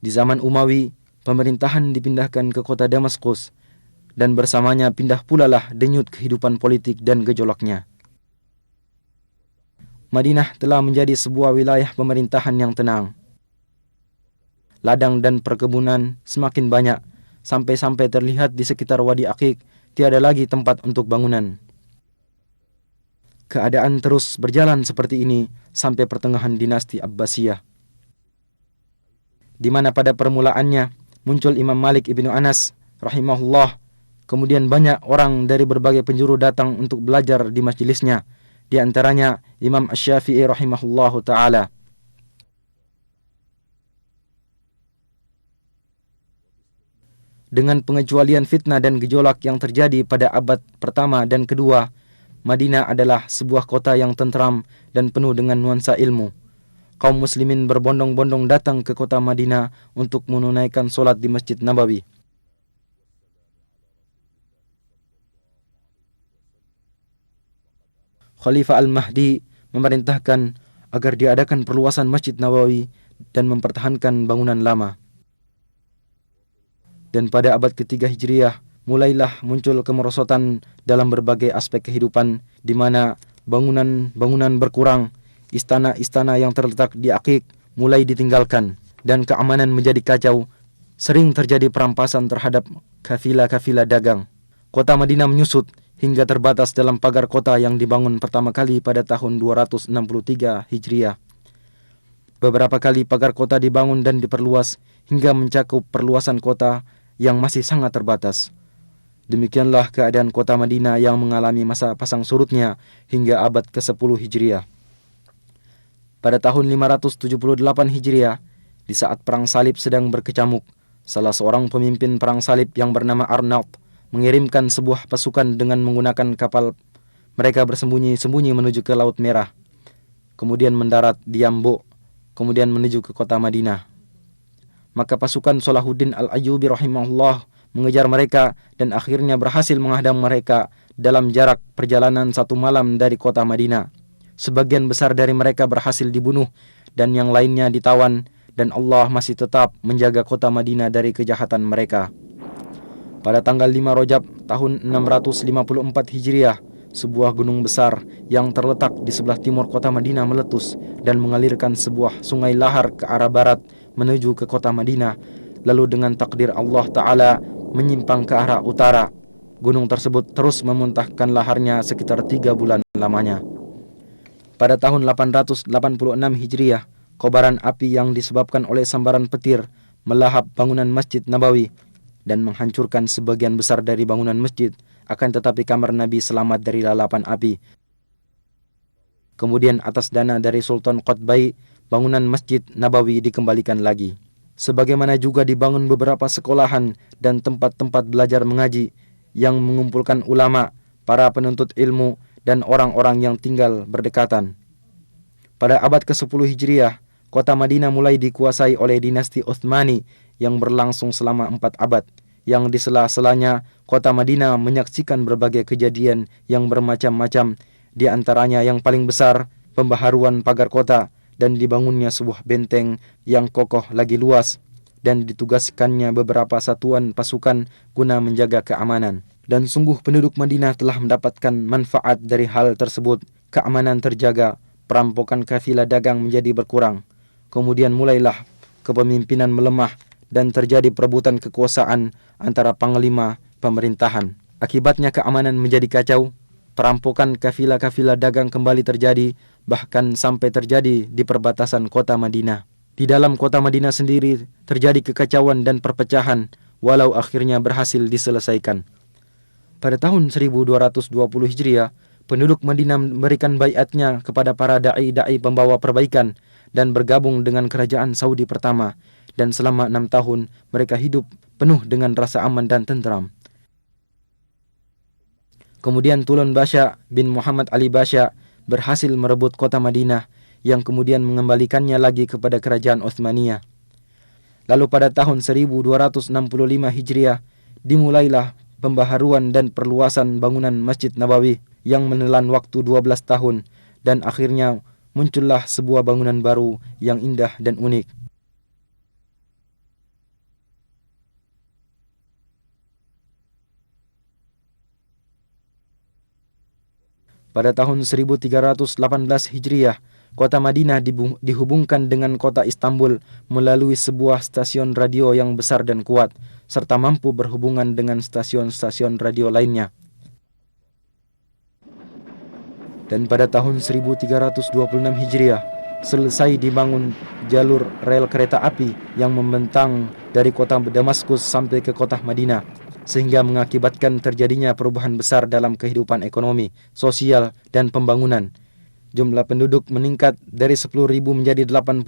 Di zaman Umawi, pemerintahan dipindahkan ke kota Damaskus, dan bersamanya pindah pula lah denyut kehidupan politik dan gejolaknya. Madinah telah menjadi sebuah wilayah pemerintahan yang tenang. Ladang dan perkebunan semakin banyak, sampai-sampai terlihat di sekitar Wadi Aqiq tiada lagi tempat untuk bangunan. Keadaan terus berjalan seperti ini sampai pertengahan dinasti Abbasiyah, di mana pada permulaannya muncul Imam Malik ibnu Anas rahimahullah. Kemudian banyak orang dari berbagai penjuru datang untuk belajar di majelisnya, di antaranya Imam Asy-Syafi'i rahimahullahu ta'ala. Dengan pengecualian fitnah dan gejolak yang terjadi pada abad pertama dan kedua, Madinah adalah sebuah kota yang tentram dan penuh dengan nuansa ilmu. Kaum muslimin berbondong-bondong datang ke kota Madinah untuk menunaikan solat di Masjid Nabawi. Khalifah Al-Mahdi memerintahkan agar diadakan perluasan Masjid Nabawi dan mempertahankan bangunan lama. Dan pada abad ketiga Hijriah, mulailah muncul kemerosotan dalam berbagai aspek kehidupan, di mana bangunan-bangunan berkurang, istana-istana yang terletak di Aqiq mulai ditinggalkan, dan keamanan menjadi kacau. Sering terjadi perampasan terhadap kafilah-kafilah dagang. Kota Madinah menyusut hingga terbatas dalam pagar kota yang dibangun pertama kali pada tahun 263 Hijriah. Beberapa kali pagar kota dibangun dan diperluas hingga mencakup perluasan kota yang masih sangat terbatas. Demikianlah keadaan kota Madinah yang mengalami masa pasang surutnya hingga abad ke-10 Hijriah. Pada tahun 578 Hijriah, di saat perang salib sedang berkecamuk, salah seorang pemimpin perang salib yang bernama Arnaud mengirimkan sebuah pasukan dengan menggunakan kapal. Mereka bersembunyi-sembunyi menuju ke Laut Merah, kemudian mendarat di Yambo, kemudian menuju ke kota Madinah. Maka pasukan Salahuddin Al-Ayyubi rahimahullah mengejar mereka dan akhirnya berhasil menghadang mereka dalam jarak perjalanan 1 malam dari kota Madinah. Sebagian besar dari mereka berhasil dibunuh dan yang lainnya ditawan, dan Allah masih tetap menjaga kota Madinah dari kejahatan mereka. Pada tanggal 5 Rajab tahun 654 Hijriah, sebuah gunung besar yang terletak di sebelah timur kota Madinah meletus dan mengalirkan sebuah sungai lahar ke arah barat menuju ke kota Madinah, lalu dengan takdir Allah Ta'ala menyimpang ke arah utara. Gunung tersebut terus memuntahkan laharnya sekitar 3 bulan lamanya. Pada tahun 886 Hijriah, kobaran api yang disebabkan oleh sambaran petir melahap bangunan Masjid Nabawi dan menghancurkan sebagian besar dari bangunan masjid, akan tetapi kamar Nabi selamat dari lalapan api. Kemudian atas dana dari Sultan Qutbai, bangunan Masjid Nabawi dikembalikan lagi. Sebagaimana juga dibangun beberapa sekolahan dan tempat-tempat belajar mengaji yang mengumpulkan ulama, para penuntut ilmu, dan orang-orang yang tinggal berdekatan. Pada abad ke-10 Hijriah, kota Madinah mulai dikuasai oleh dinasti Utsmani yang berlangsung selama 4 abad, yang di sela-selanya kota Madinah menyaksikan berbagai kejadian yang bermacam-macam, di antaranya yang paling besar, pembaharuan pagar kota dan dibangunnya sebuah benteng yang kokoh lagi luas, dan ditugaskannya beberapa satuan pasukan guna menjaga keamanan. Dan sungguh penduduk Madinah telah mendapatkan manfaat dari hal tersebut. Keamanan terjaga, perampokan kafilah dagang menjadi berkurang. Kemudian mulailah kepemimpinan melemah dan terjadi perebutan kekuasaan antara panglima pemerintahan. Akibatnya keamanan menjadi kacau, perampokan kafilah-kafilah dagang kembali terjadi, bahkan sampai terjadi di perbatasan kota Madinah. Di dalam kota Madinah sendiri terjadi kekacauan dan perpecahan, walau akhirnya berhasil diselesaikan. Pada tahun 1220 Hijriah, penduduk Madinah memberikan baiatnya kepada para da'i-da'i pembawa perbaikan dan bergabung dengan kerajaan Saudi pertama, dan selama 6 tahun mereka hidup penuh dengan rasa aman dan tentram. Kemudian Tulun Basha bin Muhammad Ali Basha berhasil merebut kota Madinah, yang kemudian mengembalikannya lagi kepada kerajaan Utsmaniyah. Lalu pada tahun 1265 Hijriah dimulailah pembaharuan dan perluasan bangunan Masjid Nabawi yang menelan waktu 12 tahun dan akhirnya muncullah sebuah bangunan baru yang indah dan unik. Pada tahun 1318 Hijriah, kota Madinah dihubungkan dengan kota Istanbul melalui sebuah stasiun radio yang besar dan kuat, serta mampu berhubungan dengan stasiun-stasiun radio lainnya. Dan pada tahun 1326 Hijriah, selesai dibangun jalur rel kereta api yang membentang dari kota Damaskus sampai ke kota Madinah, sehingga mengakibatkan terjadinya perubahan besar dalam kehidupan ekonomi, sosial, dan pembangunan. Jumlah penduduk meningkat dari 10.000 menjadi 80.000.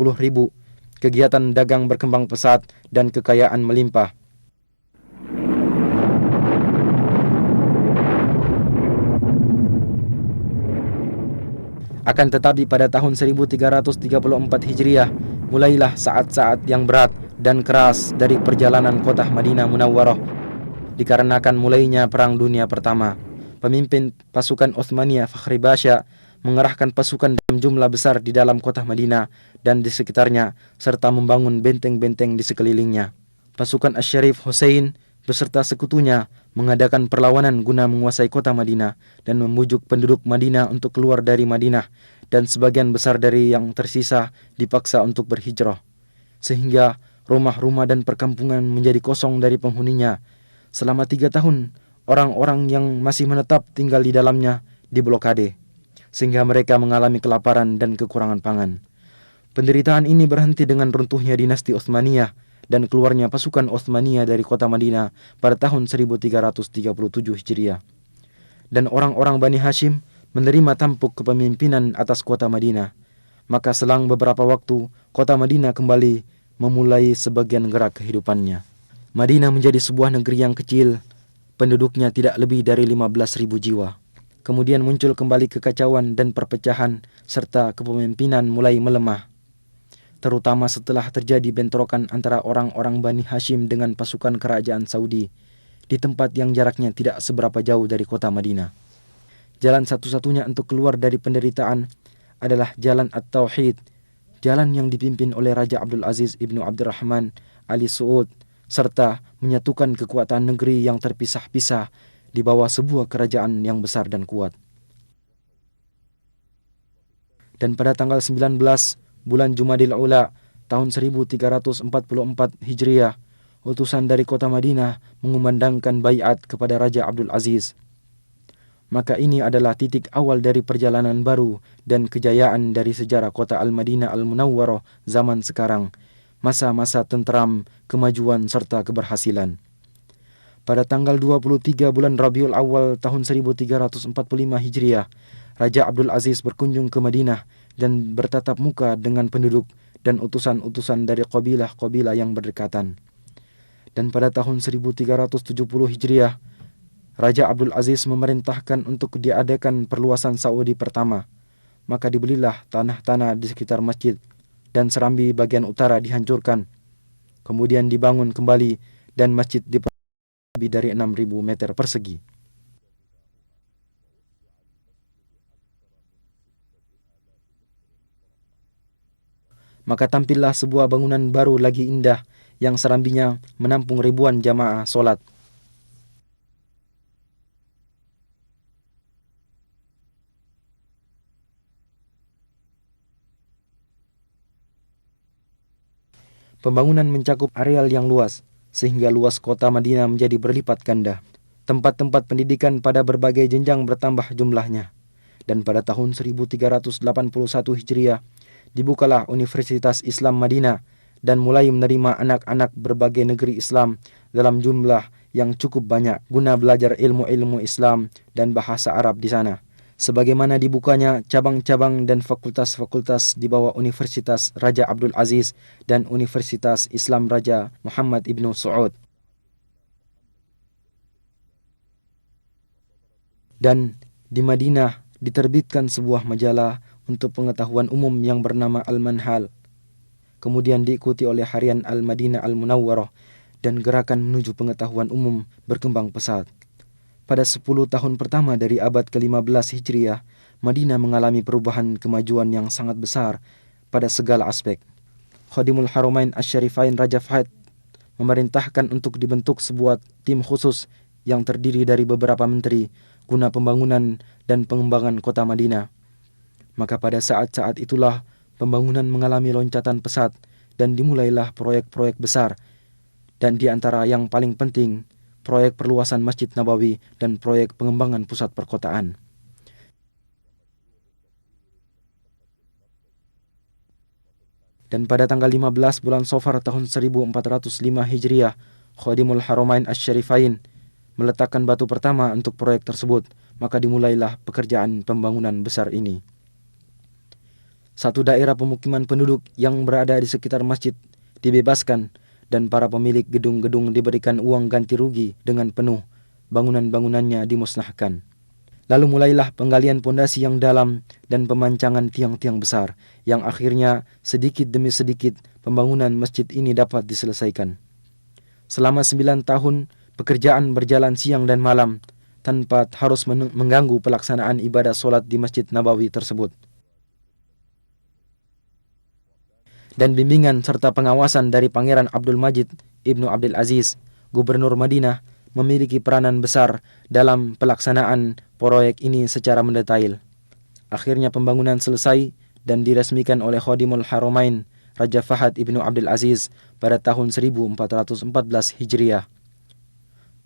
Kegiatan dagang berkembang pesat dan kekayaan melimpah. Akan tetapi pada tahun 1334 Hijriah, mulailah saat-saat yang berat dan keras dari perjalanan kota Madinah Munawwarah, dikarenakan mulainya Perang Dunia Pertama. Pemimpin pasukan Utsmaniyah Fakhri Pasha mengerahkan pasukan dalam jumlah besar di dalam kota Madinah dan di sekitarnya, serta membangun benteng-benteng di sekelilingnya. Pasukan Asy-Syarif Hussein beserta sekutunya mengadakan perlawanan guna menguasai kota Madinah dan membujuk penduduk Madinah untuk keluar dari Madinah, dan sebagian besar dari yang tersisa dipaksa untuk berhijrah, sehingga rumah-rumah dan perkampungan menjadi kosong dari penghuninya. Selama 3 tahun, orang-orang yang masih menetap tinggal di dalamnya diblokade, sehingga mereka mengalami kelaparan dan kekurangan pangan. Penderitaan ini berhenti dengan runtuhnya dinasti Utsmaniyah dan keluarnya pasukan Utsmaniyah dari kota Madinah pada tahun 1337 Hijriah. Dan orang-orang Bani Hashim menerima tampuk kepemimpinan atas kota Madinah. Maka selang beberapa waktu, kota Madinah kembali memulai sebagian gerak kehidupannya. Madinah menjadi sebuah negeri yang kecil, penduduknya tidak lebih dari 15.000 jiwa. Kemudian muncul kembali kekacauan dan perpecahan, serta kepemimpinan mulai melemah, terutama setelah terjadi bentrokan antara orang-orang Bani Hashim dengan pasukan kerajaan Saudi di tempat yang jaraknya tidak seberapa jauh dari kota Madinah. Jalan satu-satunya untuk keluar dari penderitaan adalah jalan At-Tauhid, jalan yang dipimpin oleh Raja Abdul Aziz Ibnu Abdurrahman Ali Saud, serta menyatukan kekuatan negeri yang terpisah-pisah di bawah sebuah kerajaan yang besar dan kuat. Dan pada tanggal 19 bulan Jumadil Ula tahun 1344 Hijriah, utusan dari kota Madinah mengumandangkan baiat kepada Raja Abdul Aziz. Maka ini adalah titik awal dari perjalanan baru dan kejayaan dari sejarah kota Al-Madinah Al-Munawwarah zaman sekarang, masa-masa tentram, kemajuan serta keberhasilan. Pada tanggal 23 bulan Rabiul Awal tahun 1345 Hijriah, Raja Abdul Aziz berkunjung ke Madinah dan bertatap muka dengan penduduk dan utusan-utusan dari kabilah-kabilah yang berdekatan. Dan pada tahun 1370 Hijriah, Raja Abdul Aziz memerintahkan untuk diadakan perluasan Saudi pertama. Maka dibelilah tanah-tanah di sekitar masjid dan serambi bagian utara dihancurkan. Kemudian dibangun kembali dan masjid lebih dari 6.000 meter persegi. Maka tampillah sebuah bangunan baru lagi indah yang serambinya menampung ribuan jamaah solat. Pembangunan mencakup areal yang luas, sehingga luas kota Madinah menjadi berlipat ganda. Tempat-tempat pendidikan pada berbagai jenjang bertambah jumlahnya. Dan pada tahun 1381 Hijriah, dibukalah Universitas Islam Madinah dan mulai menerima anak-anak berbagai negeri Islam dalam jumlah yang cukup banyak guna belajar ilmu-ilmu Islam dan bahasa Arab di sana. Sebagaimana dibukanya cabang-cabang dan fakultas-fakultas di bawah Universitas Raja Abdul Aziz dan Universitas Islam Raja Muhammad Ibnu Saud. Dan di Madinah diterbitkan sebuah majalah untuk pengetahuan umum yang bernama Al-Manhal. Kemudian diikuti oleh harian Al-Madinah Al-Munawwarah dan gerakan menuju pengetahuan umum berkembang pesat. Pada 10 tahun pertama dari abad ke-15 Hijriah, Madinah mengalami perubahan kemajuan yang sangat besar pada segala aspek. Khadimul Haramain Asy-Syarifain Raja Fahd memerintahkan untuk dibentuk sebuah tim khusus yang terdiri dari beberapa menteri guna pembangunan dan pengembangan kota Madinah. Maka pada saat-saat itulah pembangunan mengalami loncatan pesat dan dimulailah proyek-proyek besar, dan di antara yang paling penting, proyek perluasan Masjid Nabawi dan proyek pengembangan pusat perkotaan. Dan pada tanggal 15 bulan Safar tahun 1405 Hijriah, Khadimul Haramain Asy-Syarifain meletakkan batu pertama untuk proyek tersebut, maka dimulailah pekerjaan pembangunan besar ini. Satu daerah pemukiman penduduk yang berada di sekitar masjid dibebaskan dan para pemilik gedung-gedung diberikan uang ganti rugi dengan penuh, bangunan-bangunannya dimusnahkan. Lalu mulailah penggalian pondasi yang dalam dan pemancangan tiang-tiang besar, yang akhirnya sedikit demi sedikit pembangunan masjid ini dapat diselesaikan. Selama 9 tahun, pekerjaan berjalan siang dan malam, tanpa harus mengganggu pelaksanaan ibadah solat di Masjid Nabawi tersebut. Dan bimbingan serta pengawasan dari Pangeran Abdul Majid Ibnu Abdul Aziz, Gubernur Madinah, memiliki peranan besar dalam pelaksanaan proyek ini secara mendetail. Akhirnya pembangunan selesai dan diresmikan oleh Khadimul Haramain Raja Fahd Ibnu Abdul Aziz pada tahun 1414 Hijriah.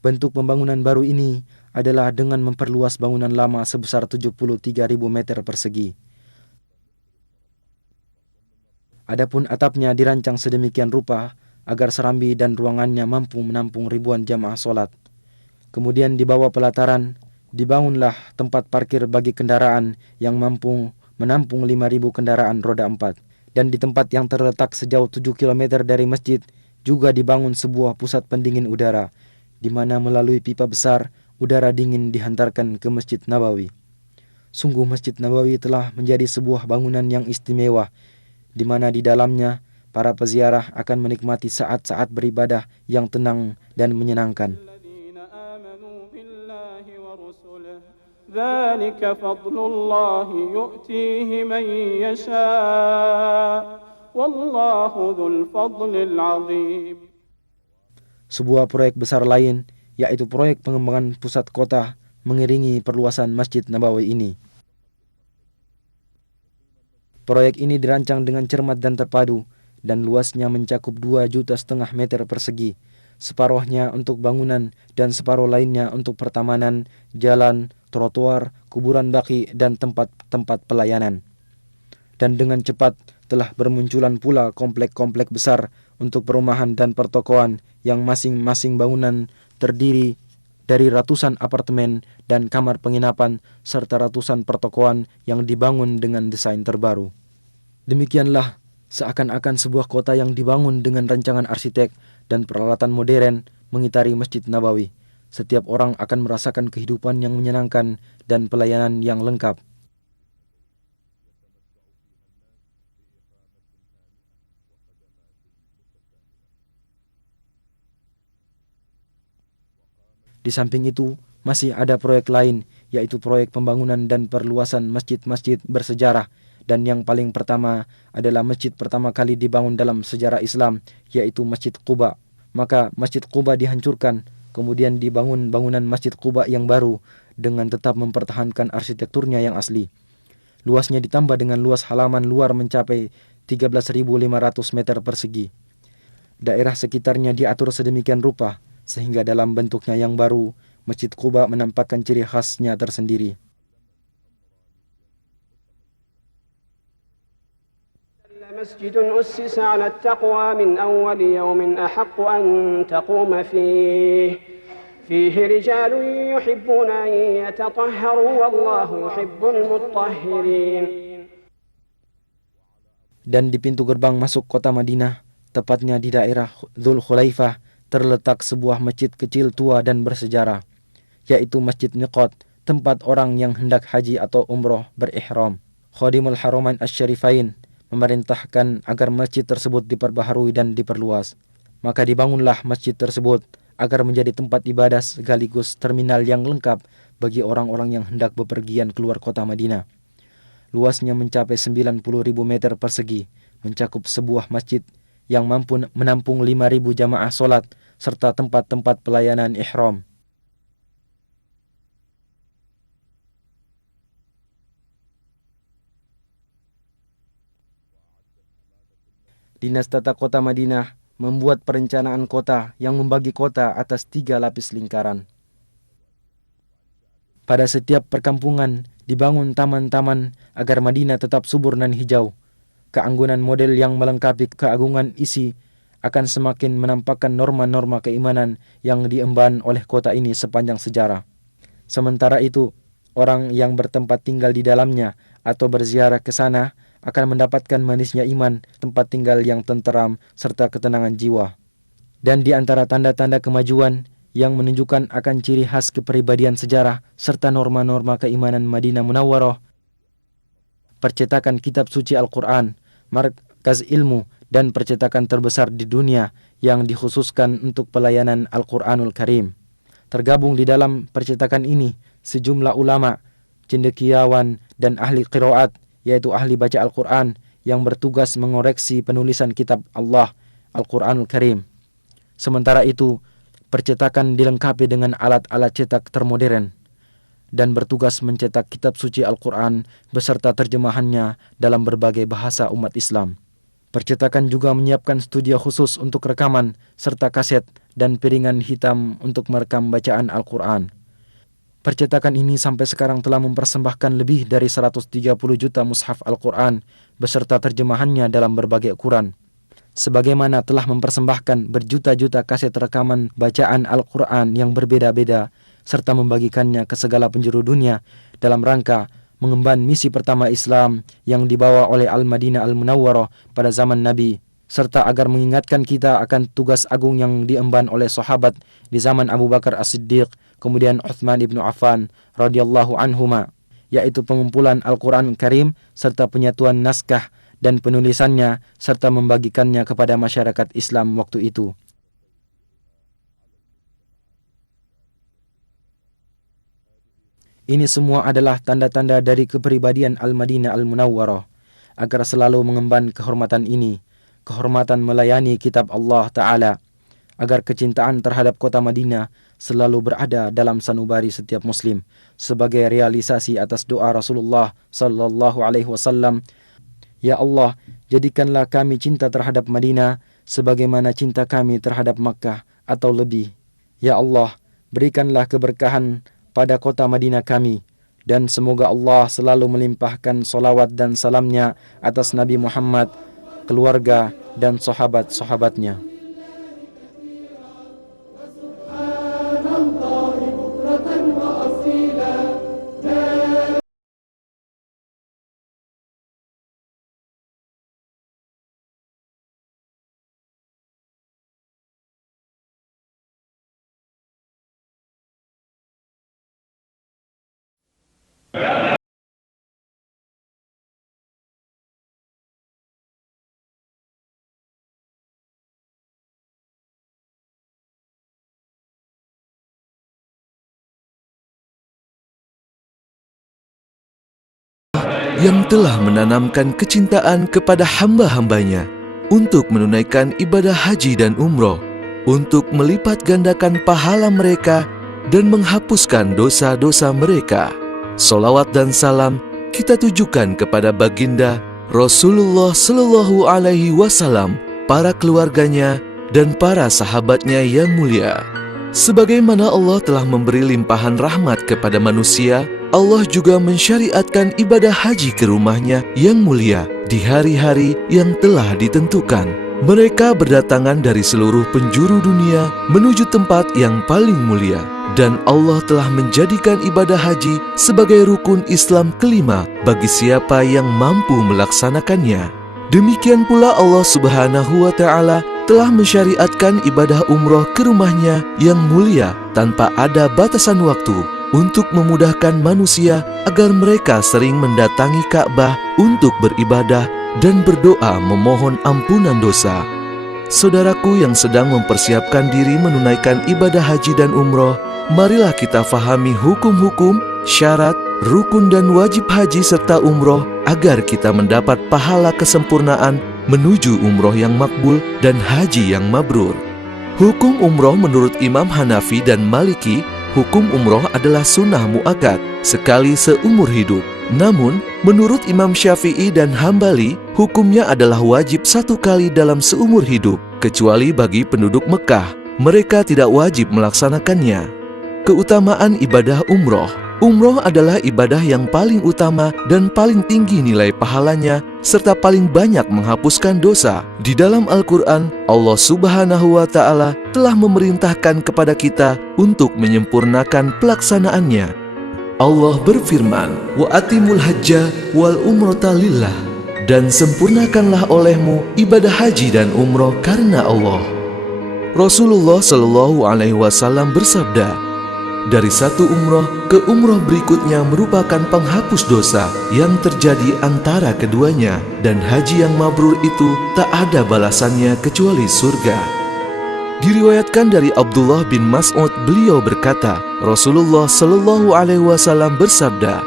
Bentuk pembangunan baru ini adalah dengan memperluas bangunan lama sebesar 73.000 meter persegi. Adapun atapnya dirancang sedemikian rupa agar serambi dan ruangannya mampu menampung ribuan jamaah solat. Kemudian di bawah pelataran dibangunlah tempat parkir bagi kendaraan yang mampu menampung 5.000 kendaraan roda 4. Dan di tempat yang terletak sejauh 7 km dari masjid juga dibangun sebuah pusat pendingin udara, di mana melalui pipa besar udara dingin dihantarkan ke Masjid Nabawi. Sungguh Masjid Nabawi telah menjadi sebuah bangunan yang istimewa, di mana di dalamnya para peziarah akan menikmati saat-saat beribadah yang tenang dan menyenangkan. ذلك فضل الله يؤتيه من يشاء والله ذو الفضل العظيم. Sebuah proyek besar lain, yaitu proyek pengembangan pusat kota, mengiringi perluasan Masjid Nabawi ini. Proyek ini dirancang dengan cermat dan terpadu, dan luasnya mencakup 2,5 juta meter persegi, separuhnya untuk bangunan dan separuh lainnya untuk pertamanan, jalan, trotoar, kuburan baki, dan tempat-tempat pelayanan. Dan dengan cepat telah bermunculan pula komplek-komplek besar untuk perumahan dan pertokoan yang masing-masing bangunan terdiri dari ratusan apartemen dan kamar penginapan serta ratusan pertokoan yang dibangun dengan desain terbaru. Demikianlah seakan-akan sebuah kota yang dibangun dengan rancangan arsitek dan peralatan modern mengitari Masjid Nabawi. Setiap orang akan merasakan kehidupan yang menyenangkan dan pelayanan yang lengkap. Di samping itu, masih ada proyek lain, yaitu proyek pembangunan dan perluasan masjid-masjid bersejarah. Dan yang paling pertama adalah masjid pertama kali dibangun dalam sejarah Islam, yaitu Masjid Quba. Maka Masjid Quba dihancurkan, kemudian dibangun bangunan Masjid Quba yang baru dengan tetap mempertahankan arsitekturnya yang asli. Luasnya ditambah dengan luas halaman luar mencapai 13.500 meter persegi. Daerah sekitarnya diatur sedemikian rupa, sehingga dalam bentuknya yang baru, Masjid Quba menampakkan ciri khasnya tersendiri. مسجد أسس على التقوى من أول يوم أحق أن تقوم فيه رجال يحبون أن يتطهروا والله يحب المطهرين. Dan di pintu gerbang masuk kota Madinah, tepatnya di daerah Dzul Khulaifah, terletak sebuah masjid kecil tua dan bersejarah, yaitu Masjid Miqat, tempat orang yang hendak haji atau umroh berihram. Khadimul Haramain Asy-Syarifain memerintahkan agar masjid tersebut diperbaharui dan diperluas. Maka dibangunlah masjid tersebut agar menjadi tempat ibadah sekaligus terminal yang lengkap bagi orang-orang yang hendak bepergian keluar kota Madinah. Luasnya mencapai 90.000 meter persegi, mencakup sebuah masjid yang mampu menampung 5.000 jamaah solat serta tempat-tempat pelayanan ihram. Dinas Tata Kota Madinah membuat perencanaan kota yang membagi kota atas 3 lapis lingkaran. Pada setiap perkampungan dibangun taman-taman agar Madinah tetap subur dan hijau. Keanggunan model yang melengkapi keagungan isi akan semakin menampakkan norma-norma keimanan yang diemban oleh kota ini sepanjang sejarah. Sementara itu, orang yang bertempat tinggal di dalamnya atau berziarah ke sana akan mendapatkan manisnya iman, tempat tinggal yang tenteram, serta ketenangan jiwa. Dan di antara tanda-tanda kemajuan yang menunjukkan akan ciri khas kepribadian sejarah serta norma-norma keimanan Madinah Munawwarah, percetakan kitab suci Al-Quran, markaz ilmu, dan percetakan terbesar di dunia yang dikhususkan untuk pelayanan Al-Quranul Karim. Tergabung di dalam percetakan ini sejumlah ulama, cendekiawan, dan ahli qiraat, yaitu ahli baca Al-Quran yang bertugas mengoreksi penulisan kitab Allah, Al-Quranul Karim. Sementara itu, percetakan dilengkapi dengan alat-alat cetak termodern dan bertugas mencetak kitab suci Al-Quran beserta terjemahannya dalam berbagai bahasa umat Islam. Percetakan juga menyiapkan studio khusus untuk rekaman serta kaset dan piringan hitam untuk merekam bacaan Al-Quran. Percetakan ini sampai sekarang telah mempersembahkan lebih dari 130 juta mushaf Al-Quran beserta terjemahannya dalam berbagai ukuran. Sebagaimana telah mempersembahkan berjuta-juta kaset rekaman bacaan Al-Quran yang berbeda-beda serta membagikannya ke segala penjuru dunia dalam rangka mengemban misi pertama Islam yang dibawa oleh Al-Madinah Al-Munawwarah pada zaman Nabi, serta agar mengingatkan kita akan tugas agung yang diemban oleh sahabat di zaman Abu Bakar As-Siddiq, kemudian Uthman ibnu Affan radhiyallahu anhuma, yaitu pengumpulan Al-Quran Karim serta penyatuan naskah dan penulisannya serta membagikannya kepada masyarakat Islam waktu itu. Ini semua adalah tanda-tanda dari kepribadian Al-Madinah Al-Munawwarah agar selalu mengemban kehormatan ini, kehormatan melayani kitab Allah Ta'ala, agar kecintaan terhadap kota Madinah selalu berada dalam sanubari setiap muslim sebagai realisasi atas doa Rasulullah sallallahu alaihi wasallam, ya Allah, jadikanlah kami cinta terhadap Madinah sebagaimana cinta kami terhadap Makkah atau lebih. Ya Allah, berikanlah keberkahan pada kota Madinah kami, dan semoga Allah selalu melimpahkan salawat dan salamnya atas Nabi Muhammad, keluarga dan sahabat-sahabatnya. yang telah menanamkan kecintaan kepada hamba-hambanya untuk menunaikan ibadah haji dan umroh, untuk melipat gandakan pahala mereka dan menghapuskan dosa-dosa mereka. Salawat dan salam kita tujukan kepada baginda Rasulullah Sallallahu Alaihi Wasallam, para keluarganya dan para sahabatnya yang mulia. Sebagaimana Allah telah memberi limpahan rahmat kepada manusia, Allah juga mensyariatkan ibadah haji ke rumahnya yang mulia di hari-hari yang telah ditentukan. Mereka berdatangan dari seluruh penjuru dunia menuju tempat yang paling mulia, dan Allah telah menjadikan ibadah haji sebagai rukun Islam kelima bagi siapa yang mampu melaksanakannya. Demikian pula Allah Subhanahu wa Ta'ala telah mensyariatkan ibadah umroh ke rumahnya yang mulia tanpa ada batasan waktu, untuk memudahkan manusia agar mereka sering mendatangi Ka'bah untuk beribadah dan berdoa memohon ampunan dosa. Saudaraku yang sedang mempersiapkan diri menunaikan ibadah haji dan umroh, marilah kita fahami hukum-hukum, syarat, rukun dan wajib haji serta umroh agar kita mendapat pahala kesempurnaan menuju umroh yang makbul dan haji yang mabrur. Hukum umroh menurut Imam Hanafi dan Maliki, hukum umroh adalah sunnah muakkad sekali seumur hidup. Namun, menurut Imam Syafi'i dan Hambali, hukumnya adalah wajib 1 kali dalam seumur hidup, kecuali bagi penduduk Mekah. Mereka tidak wajib melaksanakannya. Keutamaan ibadah umroh. Umroh adalah ibadah yang paling utama dan paling tinggi nilai pahalanya, serta paling banyak menghapuskan dosa. Di dalam Al-Quran, Allah Subhanahu wa Ta'ala telah memerintahkan kepada kita untuk menyempurnakan pelaksanaannya. Allah berfirman, "Wa atimul hajja wal umrata lillah," dan sempurnakanlah olehmu ibadah haji dan umroh karena Allah. Rasulullah Shallallahu Alaihi Wasallam bersabda, dari satu umroh ke umroh berikutnya merupakan penghapus dosa yang terjadi antara keduanya, dan haji yang mabrur itu tak ada balasannya kecuali surga. Diriwayatkan dari Abdullah bin Mas'ud, beliau berkata, Rasulullah Shallallahu Alaihi Wasallam bersabda,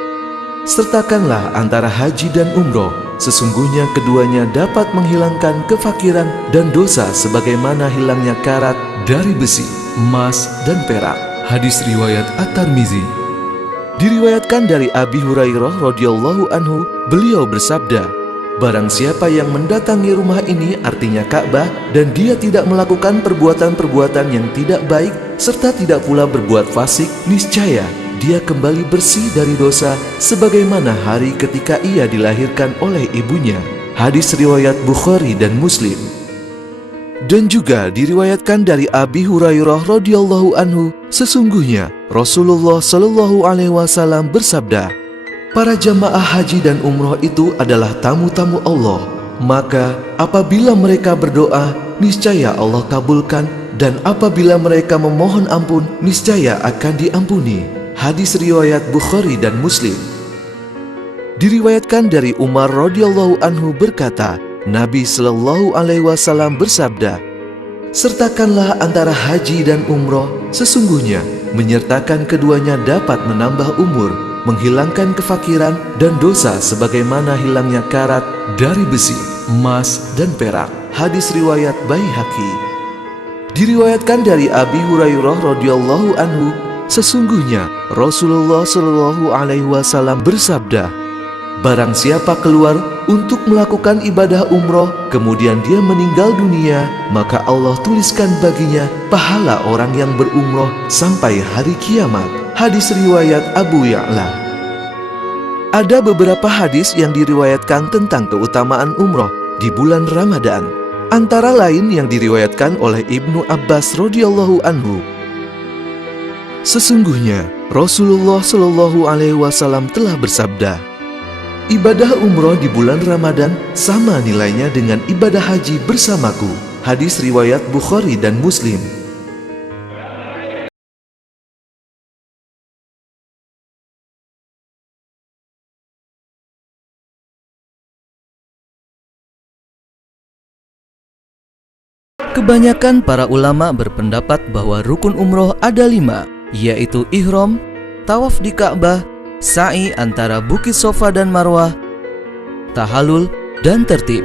sertakanlah antara haji dan umroh, sesungguhnya keduanya dapat menghilangkan kefakiran dan dosa sebagaimana hilangnya karat dari besi, emas, dan perak. Hadis riwayat At-Tirmizi. Diriwayatkan dari Abi Hurairah radhiyallahu anhu, beliau bersabda, barang siapa yang mendatangi rumah ini, artinya Ka'bah, dan dia tidak melakukan perbuatan-perbuatan yang tidak baik, serta tidak pula berbuat fasik, niscaya dia kembali bersih dari dosa, sebagaimana hari ketika ia dilahirkan oleh ibunya. Hadis riwayat Bukhari dan Muslim. Dan juga diriwayatkan dari Abi Hurairah radhiyallahu anhu, sesungguhnya Rasulullah Shallallahu Alaihi Wasallam bersabda, para jamaah haji dan umroh itu adalah tamu-tamu Allah. Maka apabila mereka berdoa, niscaya Allah kabulkan, dan apabila mereka memohon ampun, niscaya akan diampuni. Hadis riwayat Bukhari dan Muslim. Diriwayatkan dari Umar radhiyallahu anhu berkata, Nabi Shallallahu Alaihi Wasallam bersabda, sertakanlah antara haji dan umroh, sesungguhnya menyertakan keduanya dapat menambah umur, menghilangkan kefakiran dan dosa sebagaimana hilangnya karat dari besi, emas, dan perak. Hadis riwayat Baihaqi. Diriwayatkan dari Abi Hurairah radhiyallahu anhu, sesungguhnya Rasulullah Shallallahu Alaihi Wasallam bersabda, barang siapa keluar untuk melakukan ibadah umroh, kemudian dia meninggal dunia, maka Allah tuliskan baginya pahala orang yang berumroh sampai hari kiamat. Hadis riwayat Abu Ya'la. Ada beberapa hadis yang diriwayatkan tentang keutamaan umroh di bulan Ramadan, antara lain yang diriwayatkan oleh Ibnu Abbas radhiyallahu anhu. Sesungguhnya Rasulullah Shallallahu Alaihi Wasallam telah bersabda, ibadah umroh di bulan Ramadan sama nilainya dengan ibadah haji bersamaku. Hadis riwayat Bukhari dan Muslim. Kebanyakan para ulama berpendapat bahwa rukun umroh ada 5, yaitu ihram, tawaf di Ka'bah, sa'i antara Bukit Sofa dan Marwah, tahallul, dan tertib.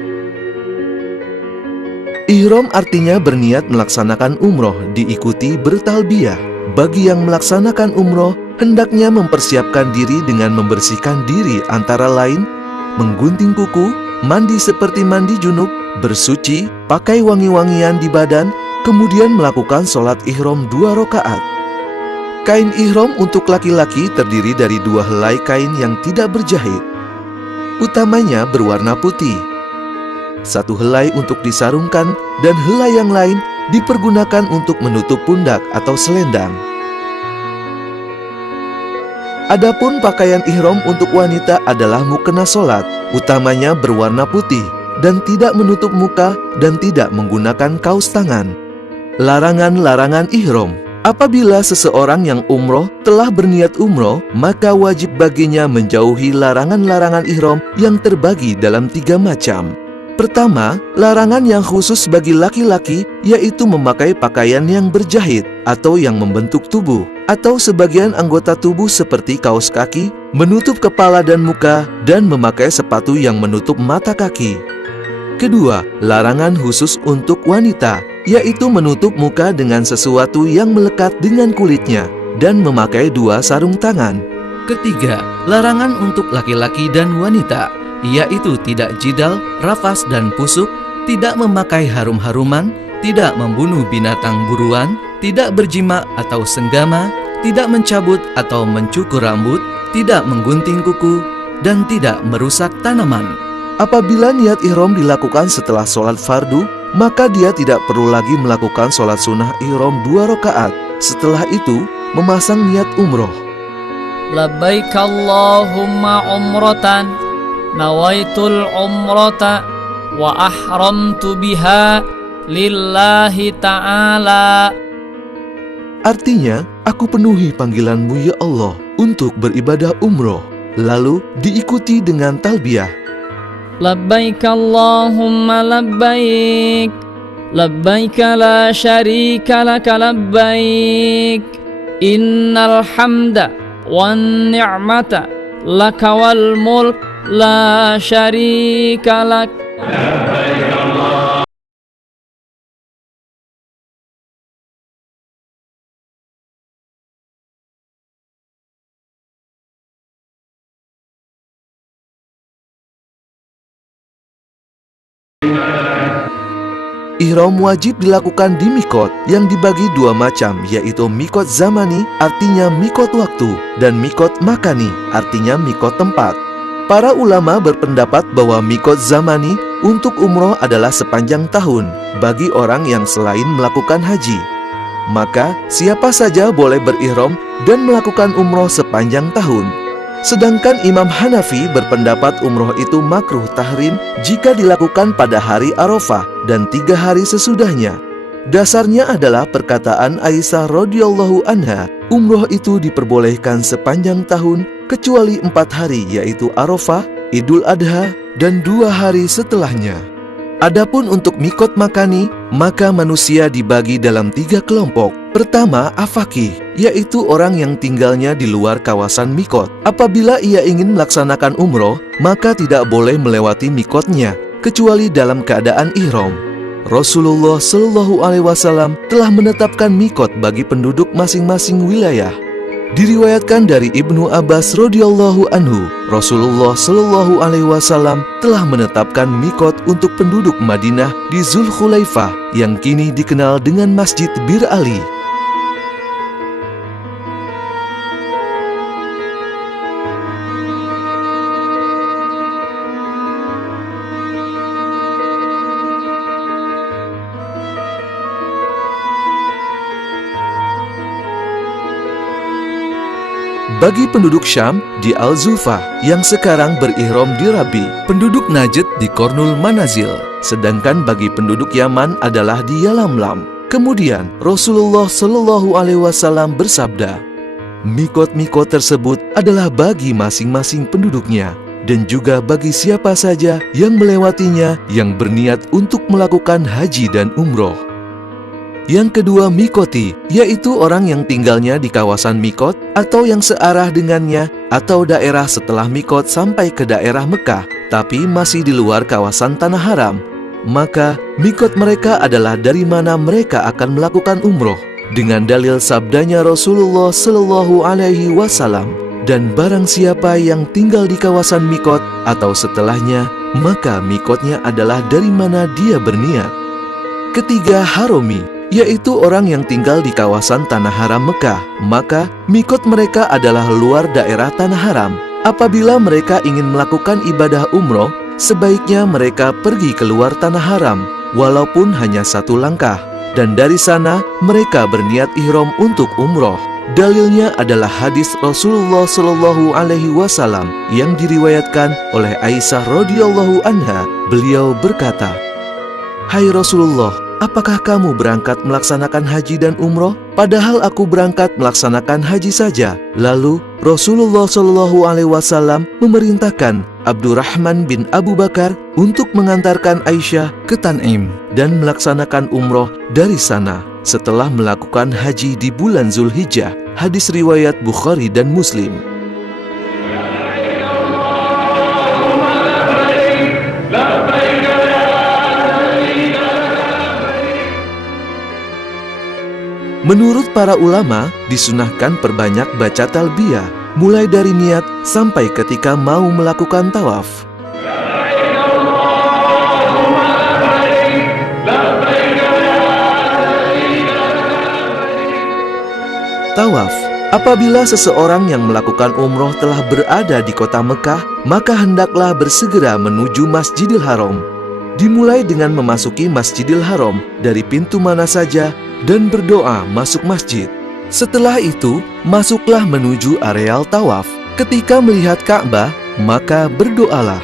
Ihram artinya berniat melaksanakan umroh, diikuti bertalbiyah. Bagi yang melaksanakan umroh, hendaknya mempersiapkan diri dengan membersihkan diri, antara lain menggunting kuku, mandi seperti mandi junub, bersuci, pakai wangi-wangian di badan, kemudian melakukan sholat ihram 2 rakaat. Kain ihram untuk laki-laki terdiri dari 2 helai kain yang tidak berjahit, utamanya berwarna putih. 1 helai untuk disarungkan dan helai yang lain dipergunakan untuk menutup pundak atau selendang. Adapun pakaian ihram untuk wanita adalah mukena sholat, utamanya berwarna putih dan tidak menutup muka dan tidak menggunakan kaos tangan. Larangan-larangan ihram. Apabila seseorang yang umroh telah berniat umroh, maka wajib baginya menjauhi larangan-larangan ihram yang terbagi dalam 3 macam. Pertama, larangan yang khusus bagi laki-laki yaitu memakai pakaian yang berjahit atau yang membentuk tubuh, atau sebagian anggota tubuh seperti kaos kaki, menutup kepala dan muka, dan memakai sepatu yang menutup mata kaki. Kedua, larangan khusus untuk wanita, yaitu menutup muka dengan sesuatu yang melekat dengan kulitnya, dan memakai 2 sarung tangan. Ketiga, larangan untuk laki-laki dan wanita, yaitu tidak jidal, rafas dan pusuk, tidak memakai harum-haruman, tidak membunuh binatang buruan, tidak berjima atau senggama, tidak mencabut atau mencukur rambut, tidak menggunting kuku, dan tidak merusak tanaman. Apabila niat ihram dilakukan setelah sholat fardu, maka dia tidak perlu lagi melakukan sholat sunnah ihram 2 rakaat. Setelah itu, memasang niat umroh. Labbaik Allahumma umratan, nawaitul umrata, wa ahramtu biha lillahi ta'ala. Artinya, aku penuhi panggilanmu ya Allah untuk beribadah umroh. Lalu diikuti dengan talbiyah. Labbaik Allahumma labbaik, labbaik la syarika laka labbaik, innal hamda wan ni'mata laka wal mulk la syarika lak. Ihram wajib dilakukan di mikot yang dibagi 2 macam, yaitu mikot zamani artinya mikot waktu dan mikot makani artinya mikot tempat. Para ulama berpendapat bahwa mikot zamani untuk umroh adalah sepanjang tahun bagi orang yang selain melakukan haji. Maka siapa saja boleh berihram dan melakukan umroh sepanjang tahun. Sedangkan Imam Hanafi berpendapat umroh itu makruh tahrim jika dilakukan pada hari Arafah dan 3 hari sesudahnya. Dasarnya adalah perkataan Aisyah radhiyallahu anha, umroh itu diperbolehkan sepanjang tahun kecuali 4 hari, yaitu Arafah, Idul Adha, dan 2 hari setelahnya. Adapun untuk mikot makani, maka manusia dibagi dalam 3 kelompok. Pertama, afaqih, yaitu orang yang tinggalnya di luar kawasan mikot. Apabila ia ingin melaksanakan umroh, maka tidak boleh melewati mikotnya, kecuali dalam keadaan ihram. Rasulullah Shallallahu Alaihi Wasallam telah menetapkan mikot bagi penduduk masing-masing wilayah. Diriwayatkan dari Ibnu Abbas radhiyallahu anhu, Rasulullah Shallallahu Alaihi Wasallam telah menetapkan mikot untuk penduduk Madinah di Zulkhulaifah yang kini dikenal dengan Masjid Bir Ali. Bagi penduduk Syam di Al-Zulfa yang sekarang berihram di Rabi, penduduk Najd di Kornul Manazil, sedangkan bagi penduduk Yaman adalah di Yalamlam. Kemudian Rasulullah Shallallahu Alaihi Wasallam bersabda, mikot-mikot tersebut adalah bagi masing-masing penduduknya dan juga bagi siapa saja yang melewatinya yang berniat untuk melakukan haji dan umroh. Yang kedua, mikoti, yaitu orang yang tinggalnya di kawasan mikot atau yang searah dengannya atau daerah setelah mikot sampai ke daerah Mekah, tapi masih di luar kawasan tanah haram. Maka mikot mereka adalah dari mana mereka akan melakukan umroh, dengan dalil sabdanya Rasulullah Shallallahu Alaihi Wasallam. Dan barang siapa yang tinggal di kawasan mikot atau setelahnya, maka mikotnya adalah dari mana dia berniat. Ketiga, haromi, yaitu orang yang tinggal di kawasan tanah haram Mekah, maka mikot mereka adalah luar daerah tanah haram. Apabila mereka ingin melakukan ibadah umroh, sebaiknya mereka pergi keluar tanah haram, walaupun hanya 1 langkah, dan dari sana mereka berniat ihram untuk umroh. Dalilnya adalah hadis Rasulullah Shallallahu Alaihi Wasallam yang diriwayatkan oleh Aisyah radhiyallahu anha. Beliau berkata, "Hai Rasulullah, apakah kamu berangkat melaksanakan haji dan umroh? Padahal aku berangkat melaksanakan haji saja. Lalu Rasulullah SAW memerintahkan Abdurrahman bin Abu Bakar untuk mengantarkan Aisyah ke Tan'im dan melaksanakan umroh dari sana setelah melakukan haji di bulan Zulhijjah. Hadis riwayat Bukhari dan Muslim. Menurut para ulama, disunahkan perbanyak baca talbiyah, mulai dari niat sampai ketika mau melakukan tawaf. Tawaf. Apabila seseorang yang melakukan umroh telah berada di kota Mekah, maka hendaklah bersegera menuju Masjidil Haram. Dimulai dengan memasuki Masjidil Haram dari pintu mana saja dan berdoa masuk masjid. Setelah itu, masuklah menuju areal tawaf. Ketika melihat Ka'bah, maka berdoalah.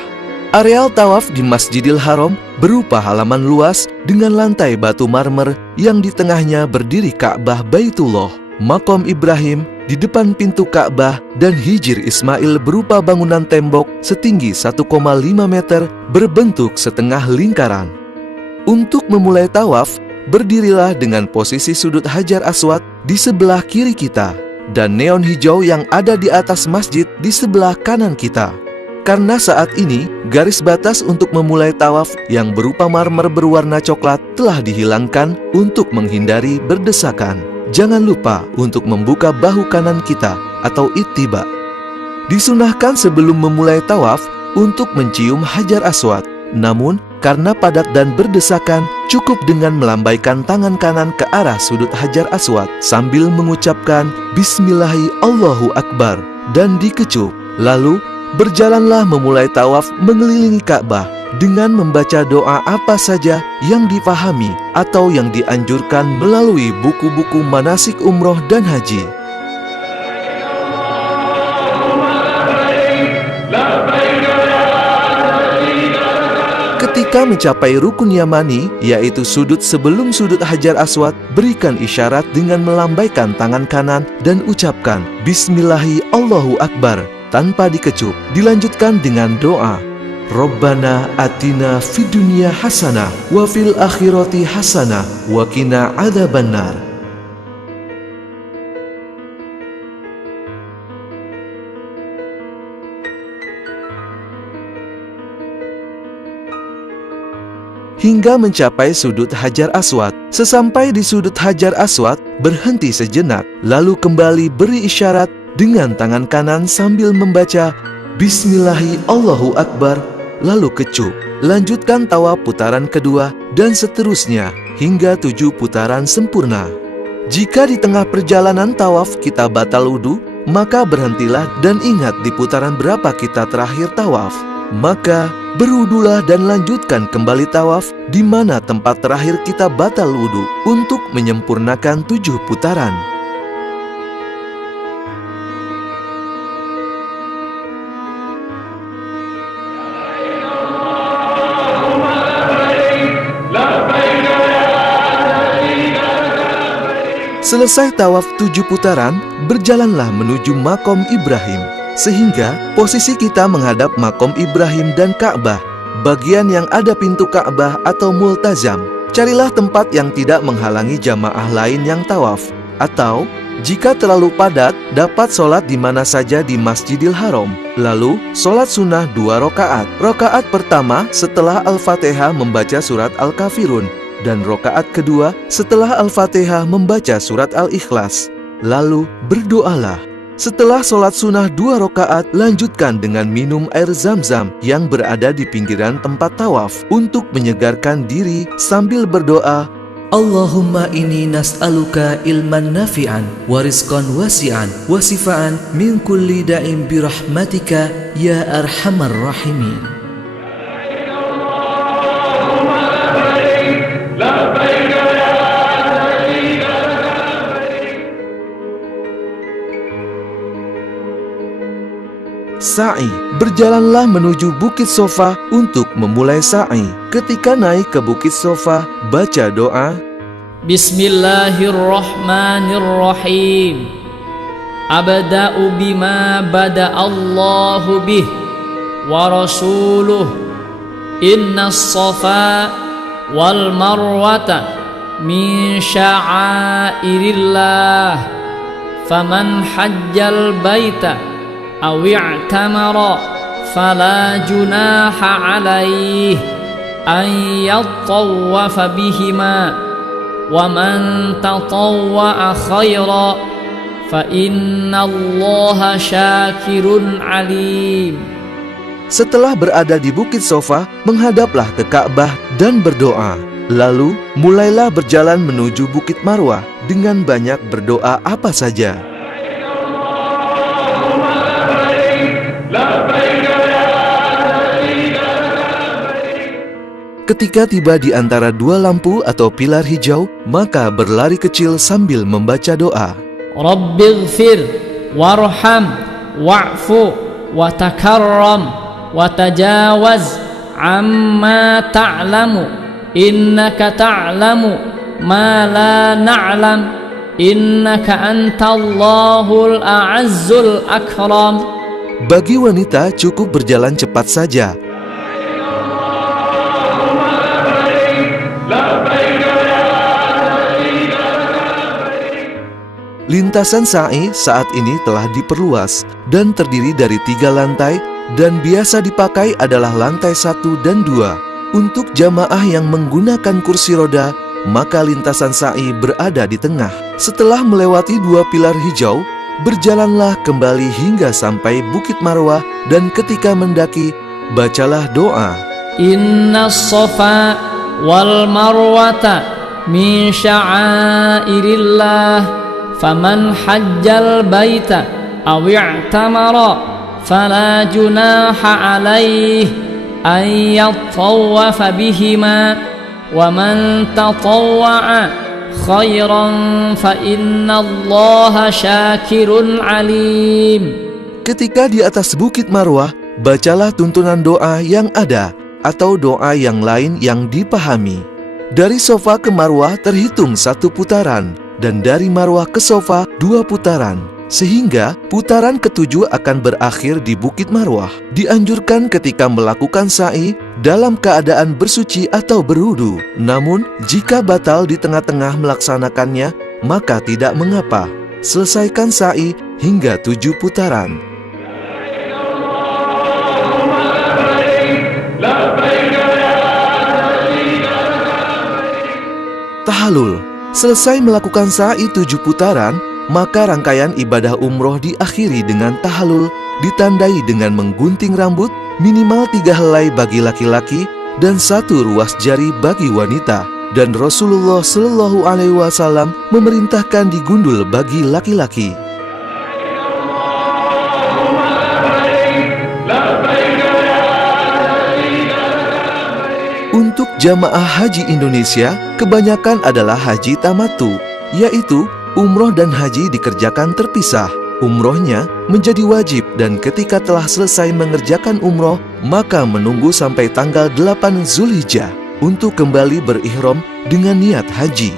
Areal tawaf di Masjidil Haram berupa halaman luas dengan lantai batu marmer yang di tengahnya berdiri Ka'bah Baitullah, Makom Ibrahim di depan pintu Ka'bah, dan Hijr Ismail berupa bangunan tembok setinggi 1,5 meter berbentuk setengah lingkaran. Untuk memulai tawaf, berdirilah dengan posisi sudut Hajar Aswad di sebelah kiri kita dan neon hijau yang ada di atas masjid di sebelah kanan kita. Karena saat ini garis batas untuk memulai tawaf yang berupa marmer berwarna coklat telah dihilangkan untuk menghindari berdesakan. Jangan lupa untuk membuka bahu kanan kita atau ittiba. Disunahkan sebelum memulai tawaf untuk mencium Hajar Aswad. Namun, karena padat dan berdesakan, cukup dengan melambaikan tangan kanan ke arah sudut Hajar Aswad sambil mengucapkan Bismillahi Allahu Akbar dan dikecup. Lalu, berjalanlah memulai tawaf mengelilingi Ka'bah dengan membaca doa apa saja yang difahami atau yang dianjurkan melalui buku-buku manasik umroh dan haji. Ketika mencapai rukun Yamani, yaitu sudut sebelum sudut Hajar Aswad, berikan isyarat dengan melambaikan tangan kanan dan ucapkan Bismillahi Allahu Akbar tanpa dikecup. Dilanjutkan dengan doa Rabbana atina fid dunya hasanah wa fil akhirati hasanah wa qina adzabannar. Hingga mencapai sudut Hajar Aswad. Sesampai di sudut Hajar Aswad, berhenti sejenak, lalu kembali beri isyarat dengan tangan kanan sambil membaca Bismillahi Allahu Akbar, lalu kecup. Lanjutkan tawaf putaran kedua dan seterusnya hingga 7 putaran sempurna. Jika di tengah perjalanan tawaf kita batal wudu, maka berhentilah dan ingat di putaran berapa kita terakhir tawaf. Maka berwudulah dan lanjutkan kembali tawaf di mana tempat terakhir kita batal wudu untuk menyempurnakan 7 putaran. Selesai tawaf 7 putaran, berjalanlah menuju Makom Ibrahim. Sehingga posisi kita menghadap Makom Ibrahim dan Ka'bah, bagian yang ada pintu Ka'bah atau multazam. Carilah tempat yang tidak menghalangi jamaah lain yang tawaf. Atau, jika terlalu padat, dapat sholat di mana saja di Masjidil Haram. Lalu, sholat sunnah 2 rakaat. Rakaat pertama setelah Al-Fatihah membaca surat Al-Kafirun, dan rakaat kedua setelah Al-Fatihah membaca surat Al-Ikhlas. Lalu, berdoalah. Setelah sholat sunnah 2 rakaat, lanjutkan dengan minum air zam-zam yang berada di pinggiran tempat tawaf untuk menyegarkan diri sambil berdoa, Allahumma inni nas'aluka ilman nafi'an wa rizqan wasi'an wa sifaan min kulli da'in birahmatika ya arhamar rahimin. sa'i. Berjalanlah menuju Bukit Sofa untuk memulai sa'i. Ketika naik ke Bukit Sofa, baca doa, Bismillahirrahmanirrahim. Abda'u bima bada'allahu bih wa rasuluh. Inna as-safa wal marwata min sya'airillah. Faman hajjal baita aw i'tamara fala junaha alaih an yattawafa bihima wa man tatawwa'a khaira fa innallaha syakirun alim. Setelah berada di Bukit Sofa, menghadaplah ke Ka'bah dan berdoa. Lalu mulailah berjalan menuju Bukit Marwah dengan banyak berdoa apa saja. Ketika tiba di antara dua lampu atau pilar hijau, maka berlari kecil sambil membaca doa. Rabbighfir warham wa'fu wa takarram wa tajawaz amma ta'lamu innaka ta'lamu ma la na'lam innaka antallahul a'azzul akram. Bagi wanita cukup berjalan cepat saja. Lintasan sa'i saat ini telah diperluas dan terdiri dari 3 lantai dan biasa dipakai adalah lantai 1 dan 2. Untuk jamaah yang menggunakan kursi roda, maka lintasan sa'i berada di tengah. Setelah melewati 2 pilar hijau, berjalanlah kembali hingga sampai Bukit Marwah dan ketika mendaki, bacalah doa. Inna as-safa wal marwata min sya'airillah. Faman hajjal baita aw i'tamara fala junaha alaih an yattawafa bihima wa man tatawwa'a khairan fa innallaha syakirun alim. Ketika di atas Bukit Marwah, bacalah tuntunan doa yang ada atau doa yang lain yang dipahami. Dari Sofa ke Marwah terhitung 1 putaran, dan dari Marwah ke Sofa 2 putaran, sehingga putaran ke-7 akan berakhir di Bukit Marwah. Dianjurkan ketika melakukan sa'i dalam keadaan bersuci atau berwudu. Namun, jika batal di tengah-tengah melaksanakannya, maka tidak mengapa. Selesaikan sa'i hingga 7 putaran. Tahallul. Selesai melakukan sa'i 7 putaran, maka rangkaian ibadah umroh diakhiri dengan tahallul, ditandai dengan menggunting rambut, minimal 3 helai bagi laki-laki dan 1 ruas jari bagi wanita. Dan Rasulullah Shallallahu Alaihi Wasallam memerintahkan digundul bagi laki-laki. Untuk jamaah haji Indonesia, kebanyakan adalah haji tamattu, yaitu umroh dan haji dikerjakan terpisah. Umrohnya menjadi wajib dan ketika telah selesai mengerjakan umroh, maka menunggu sampai tanggal 8 Zulhijjah untuk kembali berihram dengan niat haji.